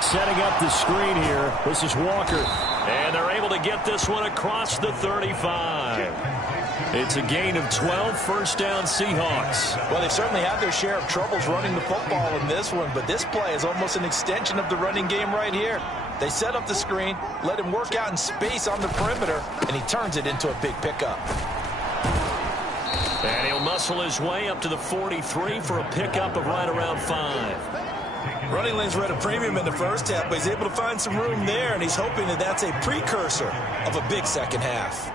Setting up the screen here. This is Walker. And they're able to get this one across the 35. It's a gain of 12, first down Seahawks. Well, they certainly had their share of troubles running the football in this one, but this play is almost an extension of the running game right here. They set up the screen, let him work out in space on the perimeter, and he turns it into a big pickup. And he'll muscle his way up to the 43 for a pickup of right around 5. Running lanes were at a premium in the first half, but he's able to find some room there, and he's hoping that that's a precursor of a big second half.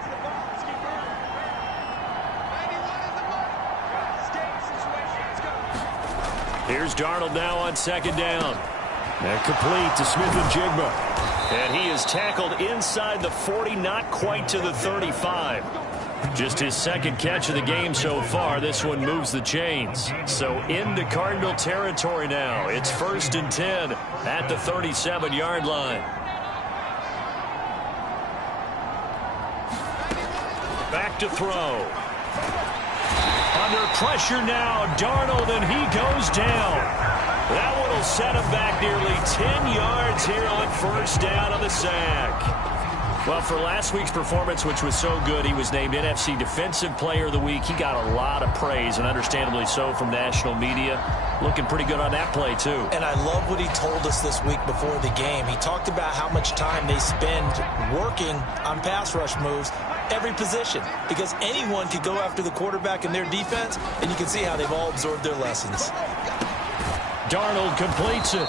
Here's Darnold now on second down. And complete to Smith-Njigba. And he is tackled inside the 40, not quite to the 35. Just his second catch of the game so far. This one moves the chains. So into Cardinal territory now. It's 1st and 10 at the 37-yard line. Back to throw. Under pressure now, Darnold, and he goes down. That one will set him back nearly 10 yards here on 1st down on the sack. Well, for last week's performance, which was so good, he was named NFC Defensive Player of the Week. He got a lot of praise, and understandably so, from national media. Looking pretty good on that play, too. And I love what he told us this week before the game. He talked about how much time they spend working on pass rush moves, every position, because anyone could go after the quarterback in their defense, and you can see how they've all absorbed their lessons. Darnold completes it.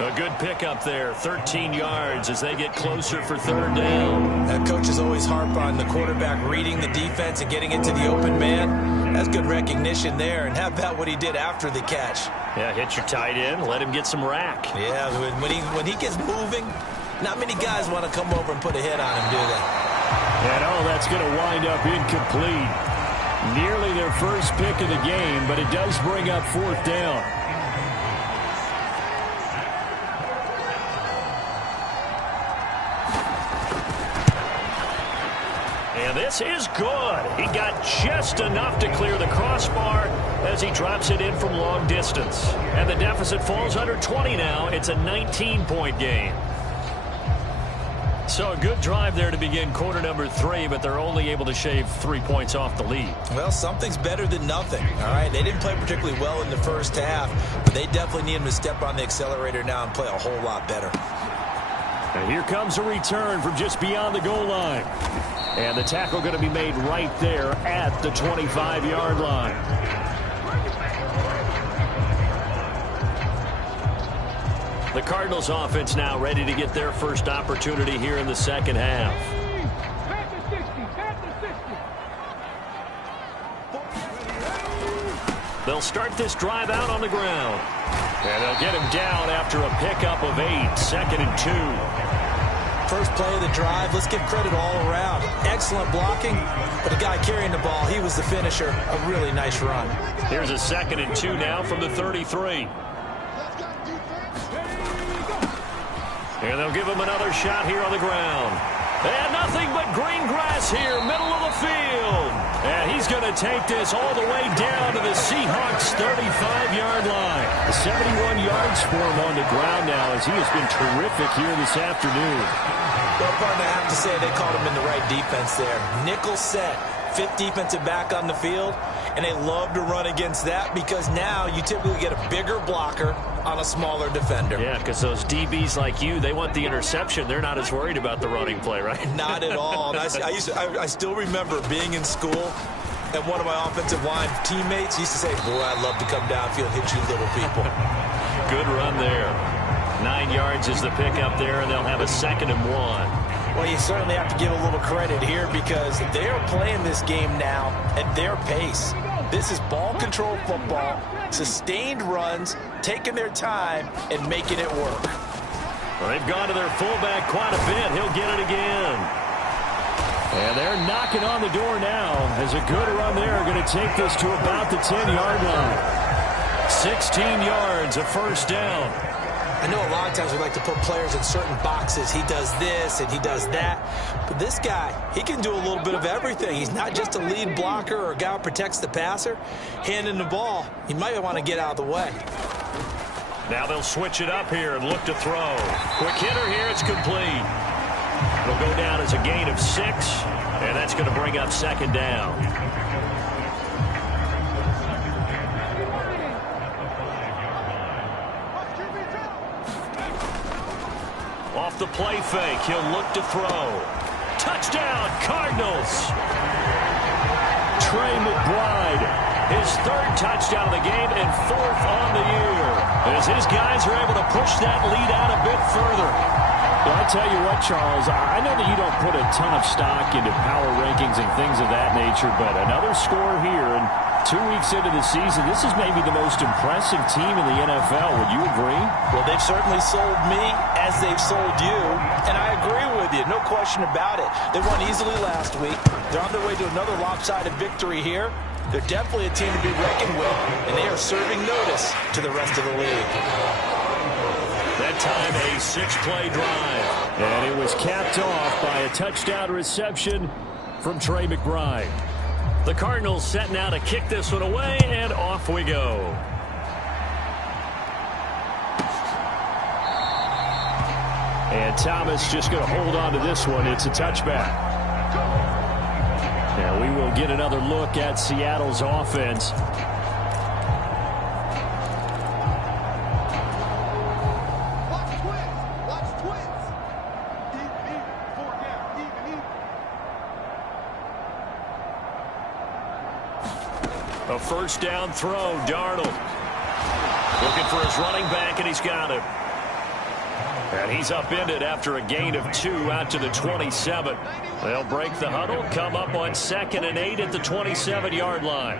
A good pickup there, 13 yards as they get closer for 3rd down. That coaches always harp on the quarterback reading the defense and getting it to the open man. That's good recognition there. And how about what he did after the catch? Yeah, hit your tight end, let him get some rack. Yeah, when he gets moving, not many guys want to come over and put a hit on him, do they? And that's going to wind up incomplete. Nearly their first pick of the game, but it does bring up 4th down. And this is good. He got just enough to clear the crossbar as he drops it in from long distance. And the deficit falls under 20 now. It's a 19-point game. So a good drive there to begin quarter number 3, but they're only able to shave 3 points off the lead. Well, something's better than nothing, all right? They didn't play particularly well in the first half, but they definitely need him to step on the accelerator now and play a whole lot better. And here comes a return from just beyond the goal line. And the tackle going to be made right there at the 25-yard line. The Cardinals offense now ready to get their first opportunity here in the second half. They'll start this drive out on the ground. And they'll get him down after a pickup of 8, 2nd and 2. First play of the drive, let's give credit all around. Excellent blocking, but the guy carrying the ball, he was the finisher. A really nice run. Here's a 2nd and 2 now from the 33. And they'll give him another shot here on the ground. And nothing but green grass here, middle of the field. And he's going to take this all the way down to the Seahawks' 35-yard line. 71 yards for him on the ground now as he has been terrific here this afternoon. Well, partner, I have to say they called him in the right defense there. Nickel set, 5th defensive back on the field, and they love to run against that because now you typically get a bigger blocker on a smaller defender. Yeah, because those DBs like you, they want the interception. They're not as worried about the running play, right? Not at all. And I still remember being in school, and one of my offensive line teammates used to say, boy, I'd love to come downfield and hit you little people. Good run there. 9 yards is the pickup there, and they'll have a 2nd and 1. Well, you certainly have to give a little credit here because they're playing this game now at their pace. This is ball control football, sustained runs, taking their time, and making it work. Well, they've gone to their fullback quite a bit. He'll get it again. And they're knocking on the door now as a good run there. Going to take this to about the 10-yard line. 16 yards, a 1st down. I know a lot of times we like to put players in certain boxes. He does this and he does that. But this guy, he can do a little bit of everything. He's not just a lead blocker or a guy who protects the passer. Handing the ball, he might want to get out of the way. Now they'll switch it up here and look to throw. Quick hitter here, it's complete. It'll go down as a gain of 6, and that's going to bring up 2nd down. Off the play fake, he'll look to throw. Touchdown, Cardinals! Trey McBride, his 3rd touchdown of the game and 4th on the year. As his guys are able to push that lead out a bit further. Well, I tell you what, Charles, I know that you don't put a ton of stock into power rankings and things of that nature, but another score here, and 2 weeks into the season, this is maybe the most impressive team in the NFL. Would you agree? Well, they've certainly sold me as they've sold you, and I agree with you. No question about it. They won easily last week. They're on their way to another lopsided victory here. They're definitely a team to be reckoned with, and they are serving notice to the rest of the league. That time, a 6-play drive. And it was capped off by a touchdown reception from Trey McBride. The Cardinals set now to kick this one away, and off we go. And Thomas just going to hold on to this one. It's a touchback. And we will get another look at Seattle's offense. A first down throw, Darnold. Looking for his running back, and he's got him. And he's upended after a gain of 2 out to the 27. They'll break the huddle, come up on 2nd and 8 at the 27-yard line.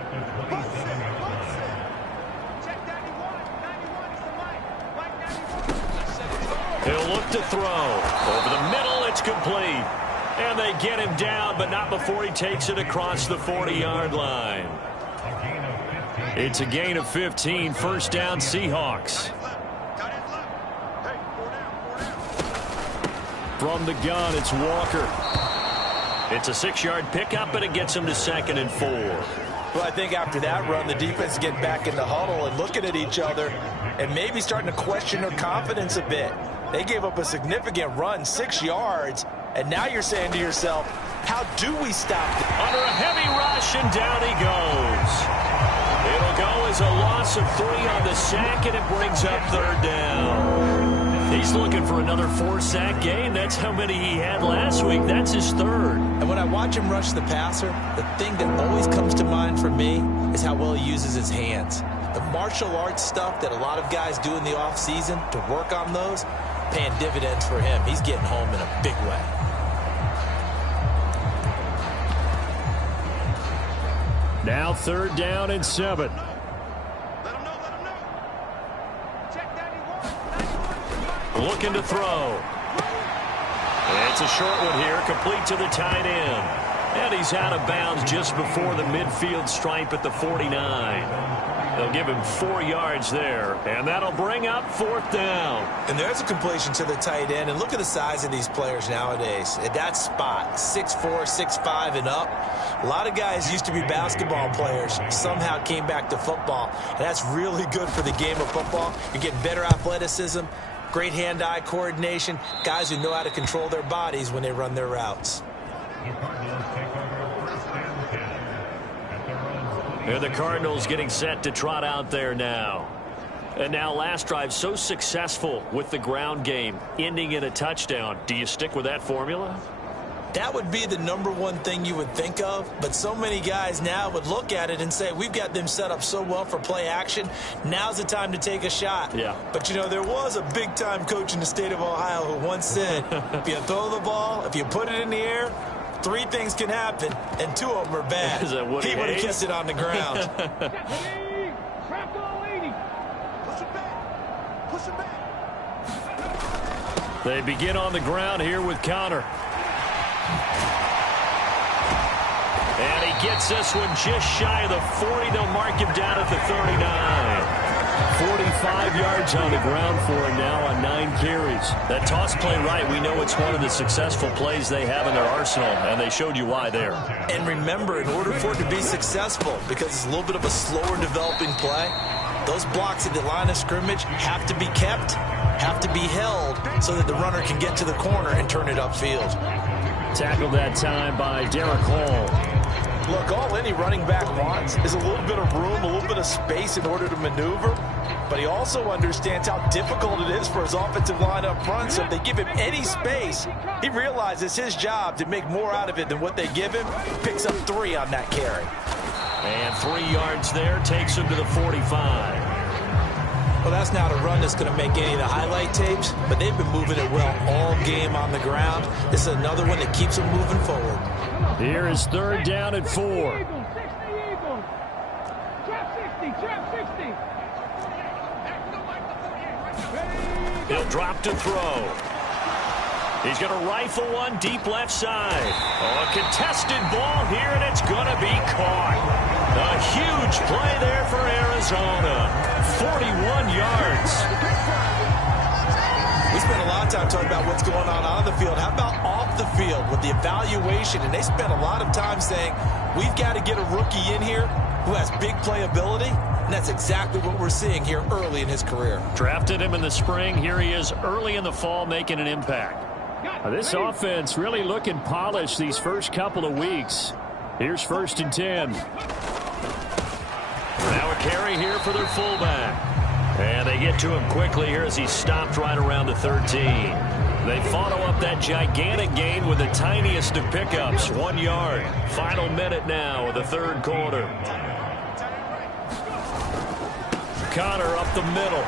He'll look to throw. Over the middle, it's complete. And they get him down, but not before he takes it across the 40-yard line. It's a gain of 15, first down Seahawks. From the gun, it's Walker. It's a 6-yard pickup, and it gets him to 2nd and 4. Well, I think after that run, the defense is getting back in the huddle and looking at each other and maybe starting to question their confidence a bit. They gave up a significant run, 6 yards, and now you're saying to yourself, how do we stop them? Under a heavy rush, and down he goes. It'll go as a loss of 3 on the sack, and it brings up 3rd down. He's looking for another 4-sack game. That's how many he had last week. That's his 3rd. And when I watch him rush the passer, the thing that always comes to mind for me is how well he uses his hands. The martial arts stuff that a lot of guys do in the offseason to work on those, paying dividends for him. He's getting home in a big way. Now 3rd down and 7. Looking to throw. It's a short one here, complete to the tight end. And he's out of bounds just before the midfield stripe at the 49. They'll give him 4 yards there, and that'll bring up 4th down. And there's a completion to the tight end, and look at the size of these players nowadays. At that spot, 6'4", 6'5", and up. A lot of guys used to be basketball players, somehow came back to football, and that's really good for the game of football. You're getting better athleticism, great hand-eye coordination, guys who know how to control their bodies when they run their routes. And the Cardinals getting set to trot out there now. And now last drive so successful with the ground game, ending in a touchdown. Do you stick with that formula? That would be the #1 thing you would think of, but so many guys now would look at it and say, we've got them set up so well for play action, now's the time to take a shot. Yeah. But, you know, there was a big-time coach in the state of Ohio who once said, if you throw the ball, if you put it in the air, 3 things can happen, and 2 of them are bad. Is that what he would have kept it on the ground. They begin on the ground here with Connor. And he gets this one just shy of the 40. They'll mark him down at the 39. 45 yards on the ground for him now on 9 carries. That toss play right, we know it's one of the successful plays they have in their arsenal, and they showed you why there. And remember, in order for it to be successful, because it's a little bit of a slower developing play, those blocks at the line of scrimmage have to be kept, have to be held, so that the runner can get to the corner and turn it upfield. Tackled that time by Derek Hall. Look, all any running back wants is a little bit of room, a little bit of space in order to maneuver. But he also understands how difficult it is for his offensive line up front. So if they give him any space, he realizes his job to make more out of it than what they give him. Picks up 3 on that carry. And 3 yards there takes him to the 45. Well, that's not a run that's going to make any of the highlight tapes, but they've been moving it well all game on the ground. This is another one that keeps them moving forward. Here is 3rd down and 4. He'll drop to throw. He's going to rifle one deep left side. Oh, a contested ball here, and it's going to be caught. A huge play there for Arizona. 41 yards. We spent a lot of time talking about what's going on the field. How about off the field with the evaluation? And they spent a lot of time saying, we've got to get a rookie in here who has big playability. And that's exactly what we're seeing here early in his career. Drafted him in the spring. Here he is early in the fall making an impact. This offense really looking polished these first couple of weeks. Here's 1st and 10. Now a carry here for their fullback. And they get to him quickly here as he stopped right around the 13. They follow up that gigantic gain with the tiniest of pickups, 1 yard. Final minute now of the third quarter. Connor up the middle.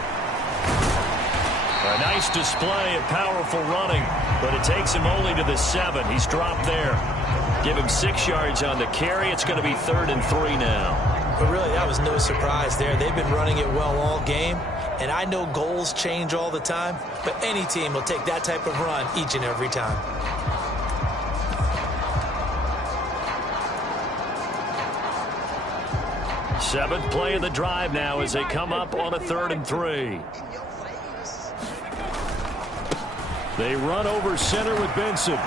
A nice display of powerful running, but it takes him only to the 7. He's dropped there. Give him 6 yards on the carry. It's going to be 3rd and 3 now. But really, that was no surprise there. They've been running it well all game, and I know goals change all the time, but any team will take that type of run each and every time. Seventh play of the drive now as they come up on a 3rd and 3. They run over center with Benson.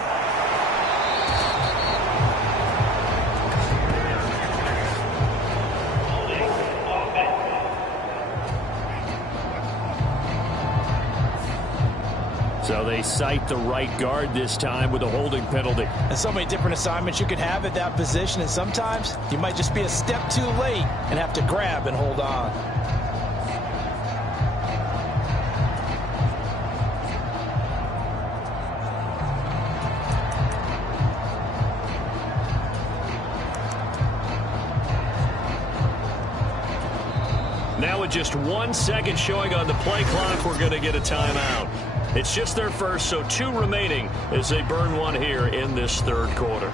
So they cite the right guard this time with a holding penalty. And so many different assignments you could have at that position, and sometimes you might just be a step too late and have to grab and hold on. Now with just 1 second showing on the play clock, we're going to get a timeout. It's just their first, so 2 remaining as they burn one here in this third quarter.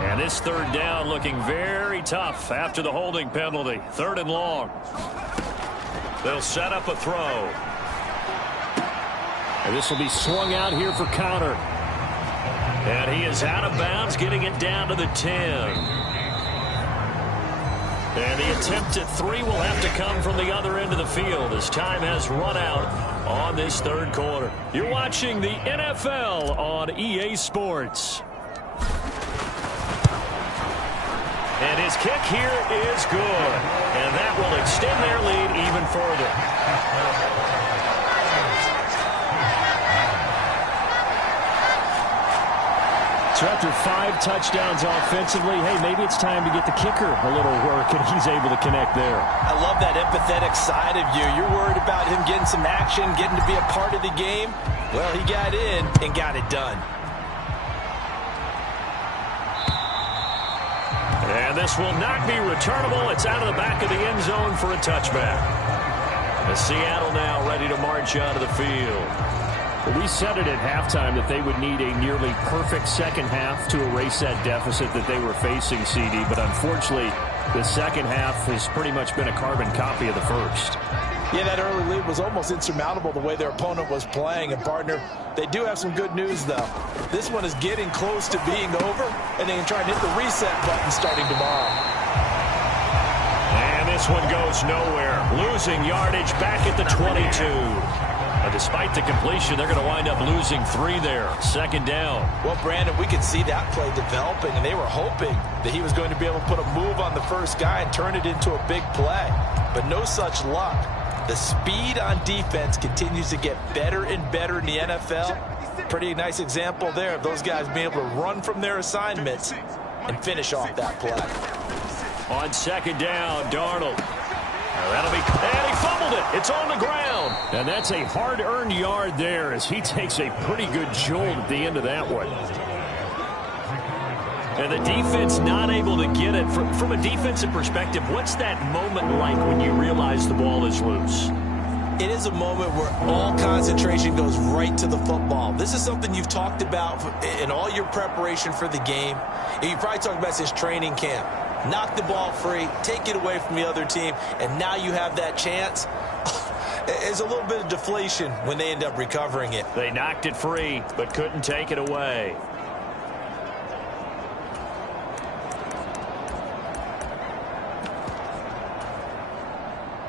And this 3rd down looking very tough after the holding penalty. 3rd and long. They'll set up a throw. And this will be swung out here for Connor. And he is out of bounds, getting it down to the 10. And the attempt at 3 will have to come from the other end of the field as time has run out on this third quarter. You're watching the NFL on EA Sports. And his kick here is good. And that will extend their lead even further. So after 5 touchdowns offensively, hey, maybe it's time to get the kicker a little work, and he's able to connect there. I love that empathetic side of you. You're worried about him getting some action, getting to be a part of the game. Well, he got in and got it done. And this will not be returnable. It's out of the back of the end zone for a touchback. The Seattle now ready to march out of the field. We said it at halftime that they would need a nearly perfect second half to erase that deficit that they were facing, CD. But unfortunately, the second half has pretty much been a carbon copy of the first. Yeah, that early lead was almost insurmountable the way their opponent was playing. And, partner, they do have some good news, though. This one is getting close to being over, and they can try and hit the reset button starting tomorrow. And this one goes nowhere. Losing yardage back at the 22. Despite the completion, they're going to wind up losing 3 there. Second down. Well, Brandon, we could see that play developing, and they were hoping that he was going to be able to put a move on the first guy and turn it into a big play. But no such luck. The speed on defense continues to get better and better in the NFL. Pretty nice example there of those guys being able to run from their assignments and finish off that play. On second down, Darnold. That'll be, and he fumbled it. It's on the ground. And that's a hard-earned yard there as he takes a pretty good jolt at the end of that one. And the defense not able to get it. From a defensive perspective, what's that moment like when you realize the ball is loose? it is a moment where all concentration goes right to the football. This is something you've talked about in all your preparation for the game. You probably talked about since training camp. Knock the ball free, take it away from the other team, and now you have that chance. There's a little bit of deflation when they end up recovering it. They knocked it free, but couldn't take it away.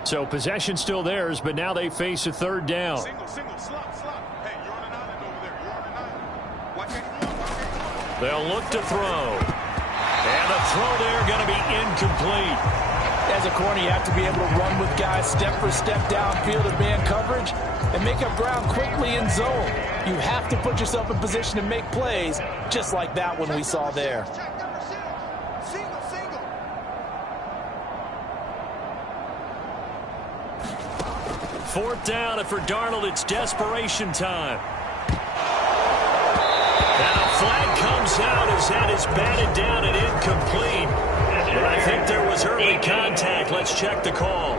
So possession still theirs, but now they face a third down. Single, slot. Hey, you're on an island over there. You're on an island. Watch it. They'll look to throw. And the throw there going to be incomplete. As a corner, you have to be able to run with guys step for step downfield in man coverage and make up ground quickly in zone. You have to put yourself in position to make plays, just like that one we saw there. Fourth down, and for Darnold, it's desperation time. And a flag comes out as that is batted down and incomplete. But I think there was early contact. Let's check the call.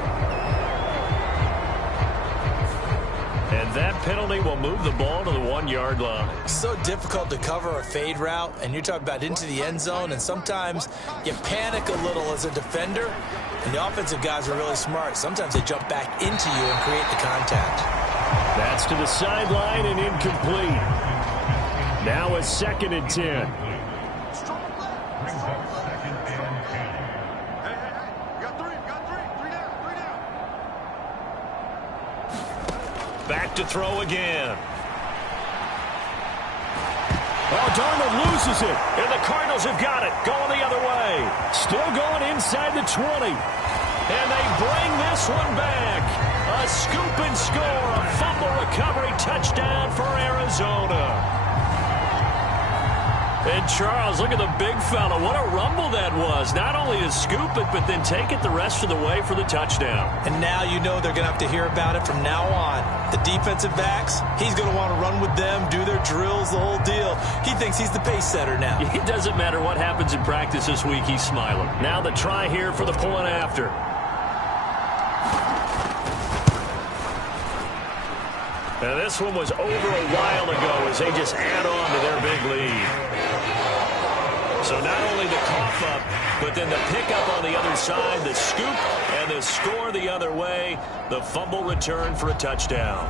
And that penalty will move the ball to the 1-yard line. So difficult to cover a fade route, and you're talking about into the end zone, and sometimes you panic a little as a defender, and the offensive guys are really smart. Sometimes they jump back into you and create the contact. That's to the sideline and incomplete. Now a 2nd and 10. Back to throw again. Oh, Darnold loses it. And the Cardinals have got it. Going the other way. Still going inside the 20. And they bring this one back. A scoop and score. A fumble recovery touchdown for Arizona. And Charles, look at the big fella. What a rumble that was. Not only to scoop it, but then take it the rest of the way for the touchdown. And now you know they're going to have to hear about it from now on. The defensive backs, he's going to want to run with them, do their drills, the whole deal. He thinks he's the pace setter now. It doesn't matter what happens in practice this week, he's smiling. Now the try here for the point after. Now this one was over a while ago as they just add on to their big lead. So not only the cough up, but then the pickup on the other side, the scoop, and the score the other way, the fumble return for a touchdown.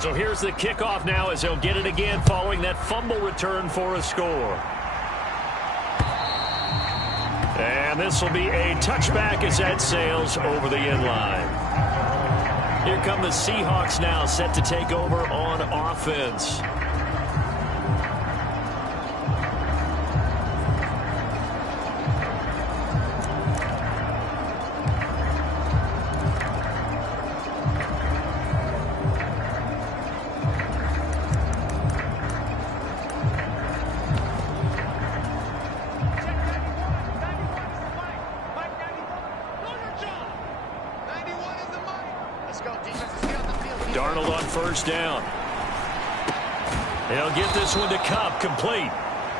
So here's the kickoff now as they'll get it again following that fumble return for a score. And this will be a touchback as that sails over the end line. Here come the Seahawks now, set to take over on offense. Darnold on first down. He'll get this one to Cup, complete.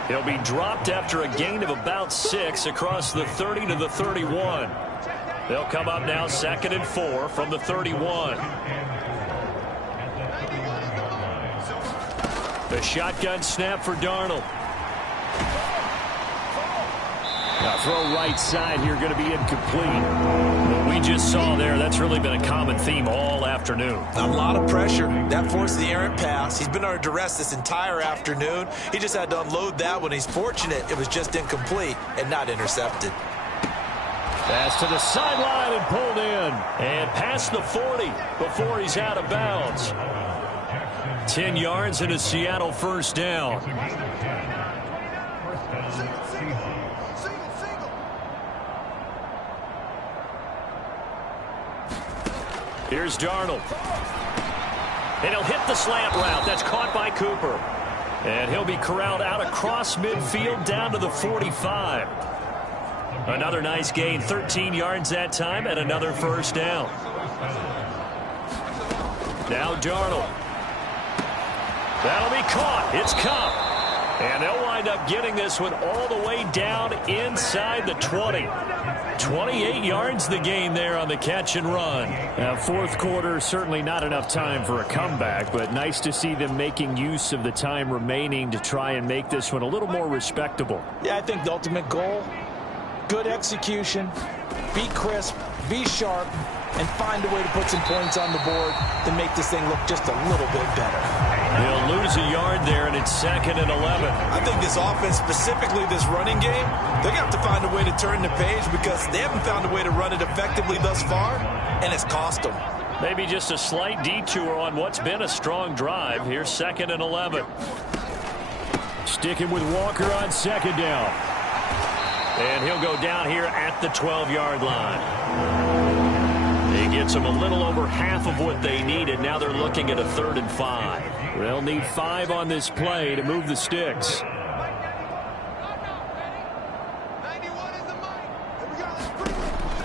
He'll be dropped after a gain of about 6 across the 30 to the 31. They'll come up now 2nd and 4 from the 31. The shotgun snap for Darnold. Now throw right side here, going to be incomplete. What we just saw there, that's really been a common theme all afternoon. A lot of pressure. That forced the errant pass. He's been under duress this entire afternoon. He just had to unload that one. He's fortunate it was just incomplete and not intercepted. Pass to the sideline and pulled in. And past the 40 before he's out of bounds. 10 yards and a Seattle first down. Here's Darnold. And he'll hit the slant route. That's caught by Cooper. And he'll be corralled out across midfield down to the 45. Another nice gain, 13 yards that time, and another first down. Now Darnold. That'll be caught. It's Cup. And they'll wind up getting this one all the way down inside the 20. 28 yards the gain there on the catch and run. Now, fourth quarter, certainly not enough time for a comeback, but nice to see them making use of the time remaining to try and make this one a little more respectable. Yeah, I think the ultimate goal, good execution, be crisp, be sharp, and find a way to put some points on the board to make this thing look just a little bit better. They'll lose a yard there, and it's 2nd and 11. I think this offense, specifically this running game, they're going to have to find a way to turn the page because they haven't found a way to run it effectively thus far, and it's cost them. Maybe just a slight detour on what's been a strong drive. Here's 2nd and 11. Sticking with Walker on 2nd down. And he'll go down here at the 12-yard line. He gets them a little over half of what they needed. Now they're looking at a 3rd and 5. They'll need 5 on this play to move the sticks.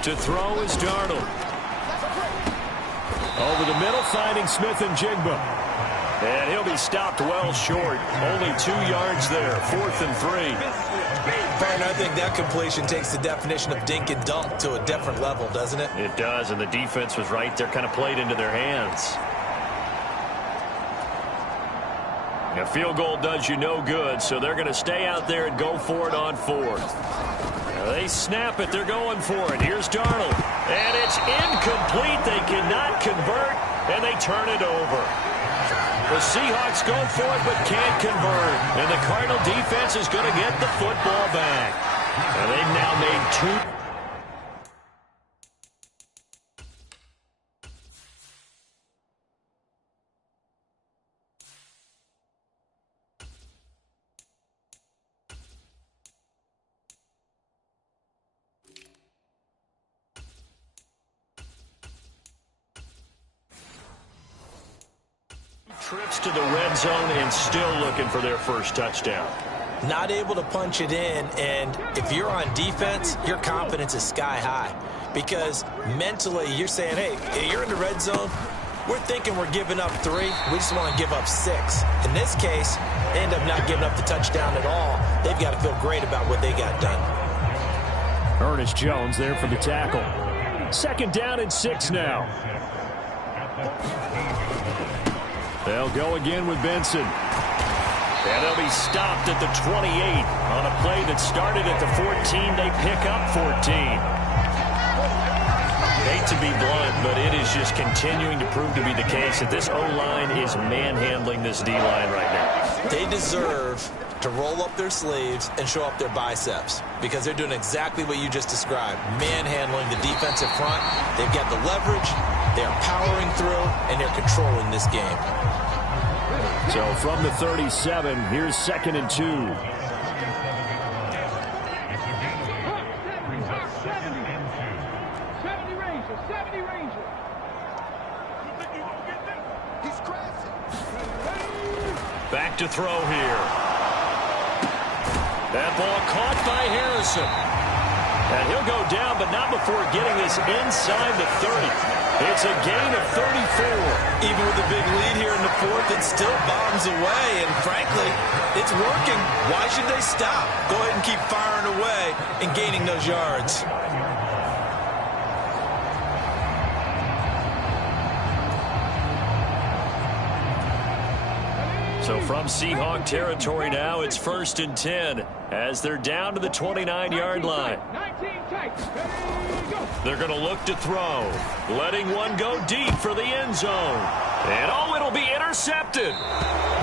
To throw is Darnold. Over the middle, finding Smith and Jigba. And he'll be stopped well short. Only 2 yards there. 4th and 3. Partner, I think that completion takes the definition of dink and dunk to a different level, doesn't it? It does, and the defense was right there, kind of played into their hands. A field goal does you no good, so they're going to stay out there and go for it on 4th. Now they snap it. They're going for it. Here's Darnold. And it's incomplete. They cannot convert, and they turn it over. The Seahawks go for it but can't convert. And the Cardinal defense is going to get the football back. And they've now made 2. Trips to the red zone and still looking for their first touchdown. Not able to punch it in, and if you're on defense, your confidence is sky high. Because mentally, you're saying, hey, you're in the red zone. We're thinking we're giving up 3. We just want to give up 6. In this case, they end up not giving up the touchdown at all. They've got to feel great about what they got done. Ernest Jones there for the tackle. 2nd down and 6 now. They'll go again with Benson. And they'll be stopped at the 28 on a play that started at the 14. They pick up 14. Hate to be blunt, but it is just continuing to prove to be the case that this O-line is manhandling this D-line right now. They deserve to roll up their sleeves and show up their biceps because they're doing exactly what you just described, manhandling the defensive front. They've got the leverage, they're powering through, and they're controlling this game. So from the 37, here's 2nd and 2. Back to throw here. That ball caught by Harrison. And he'll go down, but not before getting this inside the 30. It's a gain of 34. Even with a big lead here in the 4th, it still bombs away. And frankly, it's working. Why should they stop? Go ahead and keep firing away and gaining those yards. So from Seahawk territory now, it's 1st and 10 as they're down to the 29-yard line. They're going to look to throw, letting one go deep for the end zone. And it'll be intercepted.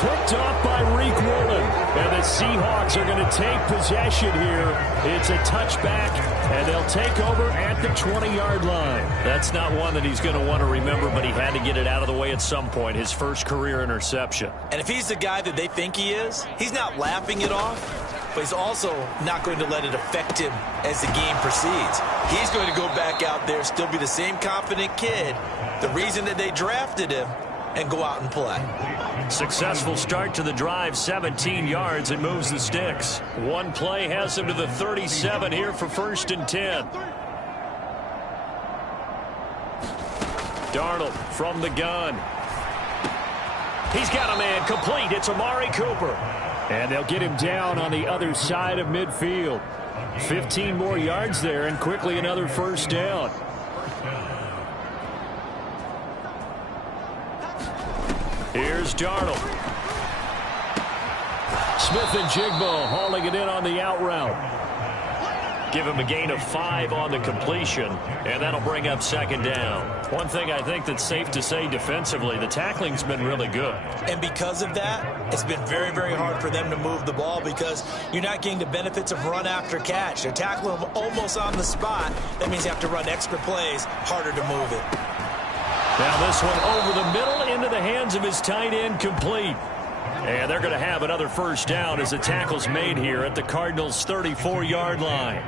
Picked off by Reek Woolen. And the Seahawks are going to take possession here. It's a touchback, and they'll take over at the 20-yard line. That's not one that he's going to want to remember, but he had to get it out of the way at some point, his first career interception. And if he's the guy that they think he is, he's not laughing it off. But he's also not going to let it affect him as the game proceeds. He's going to go back out there, still be the same confident kid, the reason that they drafted him, and go out and play. Successful start to the drive, 17 yards, and moves the sticks. One play has him to the 37 here for 1st and 10. Darnold from the gun. He's got a man complete. It's Amari Cooper. And they'll get him down on the other side of midfield. 15 more yards there and quickly another first down. Here's Darnold. Smith and Jigbo hauling it in on the out route. Give him a gain of 5 on the completion, and that'll bring up second down. One thing I think that's safe to say defensively, the tackling's been really good. And because of that, it's been very, very hard for them to move the ball because you're not getting the benefits of run after catch. They're tackling them almost on the spot. That means you have to run extra plays, harder to move it. Now this one over the middle into the hands of his tight end, complete. And they're going to have another first down as the tackle's made here at the Cardinals' 34-yard line.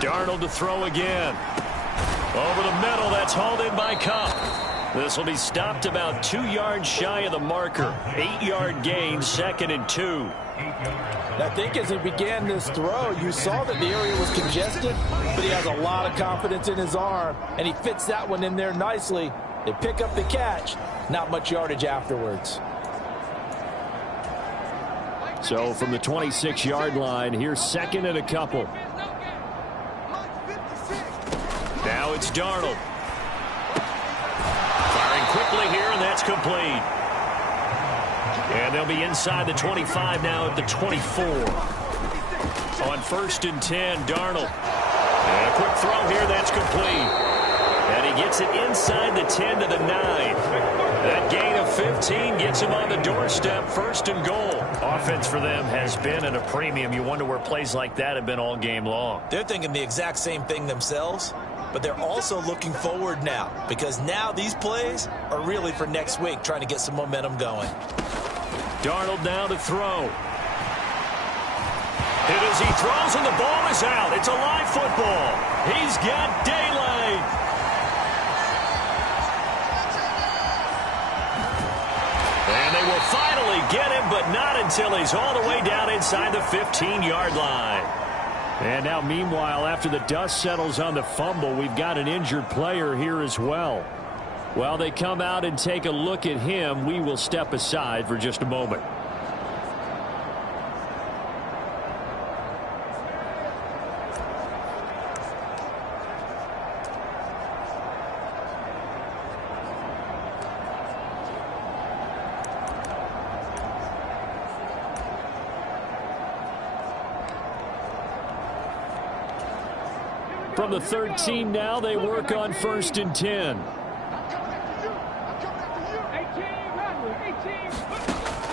Darnold to throw again. Over the middle, that's hauled in by Cup. This will be stopped about 2 yards shy of the marker. 8-yard gain, 2nd and 2. I think as he began this throw, you saw that the area was congested, but he has a lot of confidence in his arm, and he fits that one in there nicely. They pick up the catch, not much yardage afterwards. So from the 26-yard line, here's 2nd and a couple. Now it's Darnold. Firing quickly here, and that's complete. And they'll be inside the 25 now at the 24. On 1st and 10, Darnold. And a quick throw here, that's complete. And he gets it inside the 10 to the 9. That gain of 15 gets him on the doorstep, 1st and goal. Offense for them has been at a premium. You wonder where plays like that have been all game long. They're thinking the exact same thing themselves, but they're also looking forward now because now these plays are really for next week, trying to get some momentum going. Darnold now to throw. Hit as he throws, and the ball is out. It's a live football. He's got daylight. And they will finally get him, but not until he's all the way down inside the 15-yard line. And now, meanwhile, after the dust settles on the fumble, we've got an injured player here as well. While they come out and take a look at him, we will step aside for just a moment. From the 13 now, they work on 1st and 10.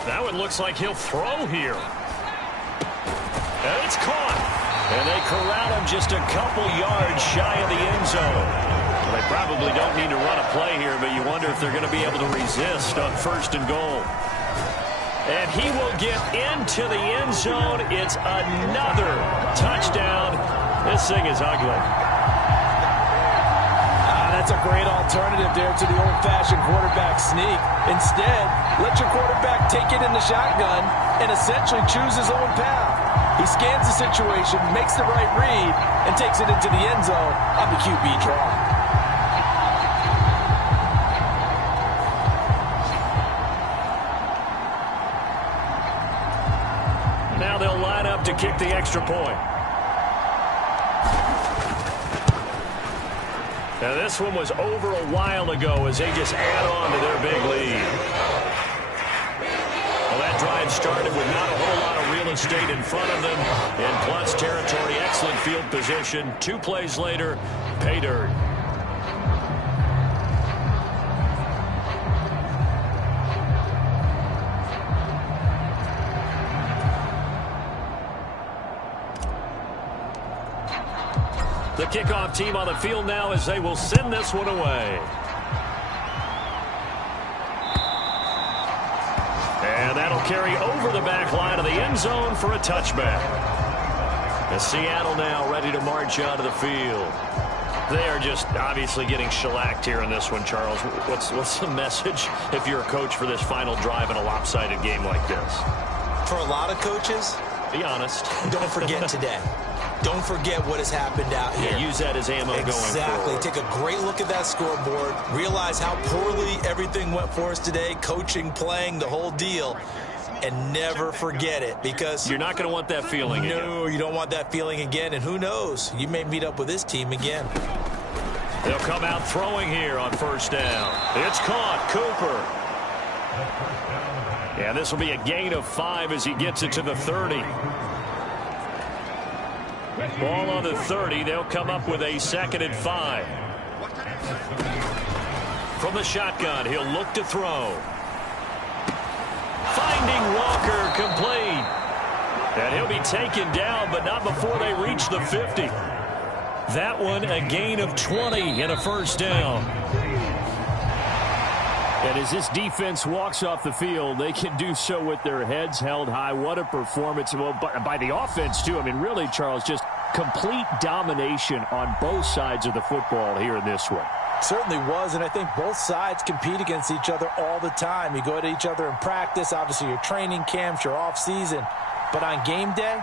That one looks like he'll throw here. And it's caught. And they corral him just a couple yards shy of the end zone. Well, they probably don't need to run a play here, but you wonder if they're going to be able to resist on 1st and goal. And he will get into the end zone. It's another touchdown. This thing is ugly. That's a great alternative there to the old-fashioned quarterback sneak. Instead, let your quarterback take it in the shotgun and essentially choose his own path. He scans the situation, makes the right read, and takes it into the end zone on the QB draw. Now they'll line up to kick the extra point. Now this one was over a while ago as they just add on to their big lead. Well, that drive started with not a whole lot of real estate in front of them. In plus territory, excellent field position. 2 plays later, pay dirt. The kickoff team on the field now as they will send this one away. And that'll carry over the back line of the end zone for a touchback. As Seattle now ready to march out of the field. They are just obviously getting shellacked here in this one, Charles. What's the message if you're a coach for this final drive in a lopsided game like this? For a lot of coaches, be honest. don't forget today. don't forget what has happened out here. Yeah, use that as ammo going forward. Exactly. Take a great look at that scoreboard. Realize how poorly everything went for us today, coaching, playing, the whole deal. And never forget it, because you're not going to want that feeling again. No, you don't want that feeling again. And who knows? You may meet up with this team again. They'll come out throwing here on first down. It's caught. Cooper. And this will be a gain of 5 as he gets it to the 30. Ball on the 30. They'll come up with a 2nd and 5. From the shotgun, he'll look to throw. Finding Walker, complete. And he'll be taken down, but not before they reach the 50. That one a gain of 20 and a first down. And as this defense walks off the field, they can do so with their heads held high. What a performance. Well, by the offense, too. I mean, really, Charles, just complete domination on both sides of the football here in this one. Certainly was, and I think both sides compete against each other all the time. You go at each other in practice, obviously your training camps, your off-season. But on game day,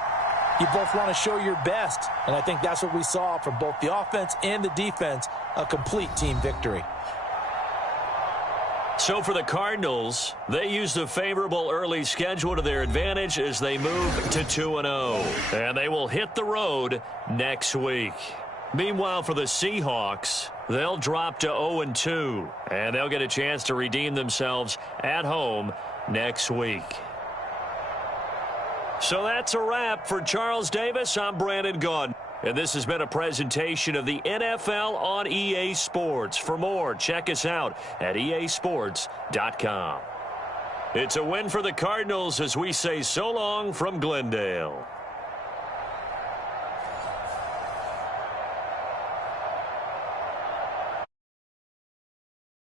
you both want to show your best. And I think that's what we saw from both the offense and the defense, a complete team victory. So for the Cardinals, they used a favorable early schedule to their advantage as they move to 2-0. And they will hit the road next week. Meanwhile, for the Seahawks, they'll drop to 0-2. And they'll get a chance to redeem themselves at home next week. So that's a wrap for Charles Davis. I'm Brandon Gaudin. And this has been a presentation of the NFL on EA Sports. For more, check us out at easports.com. It's a win for the Cardinals as we say so long from Glendale.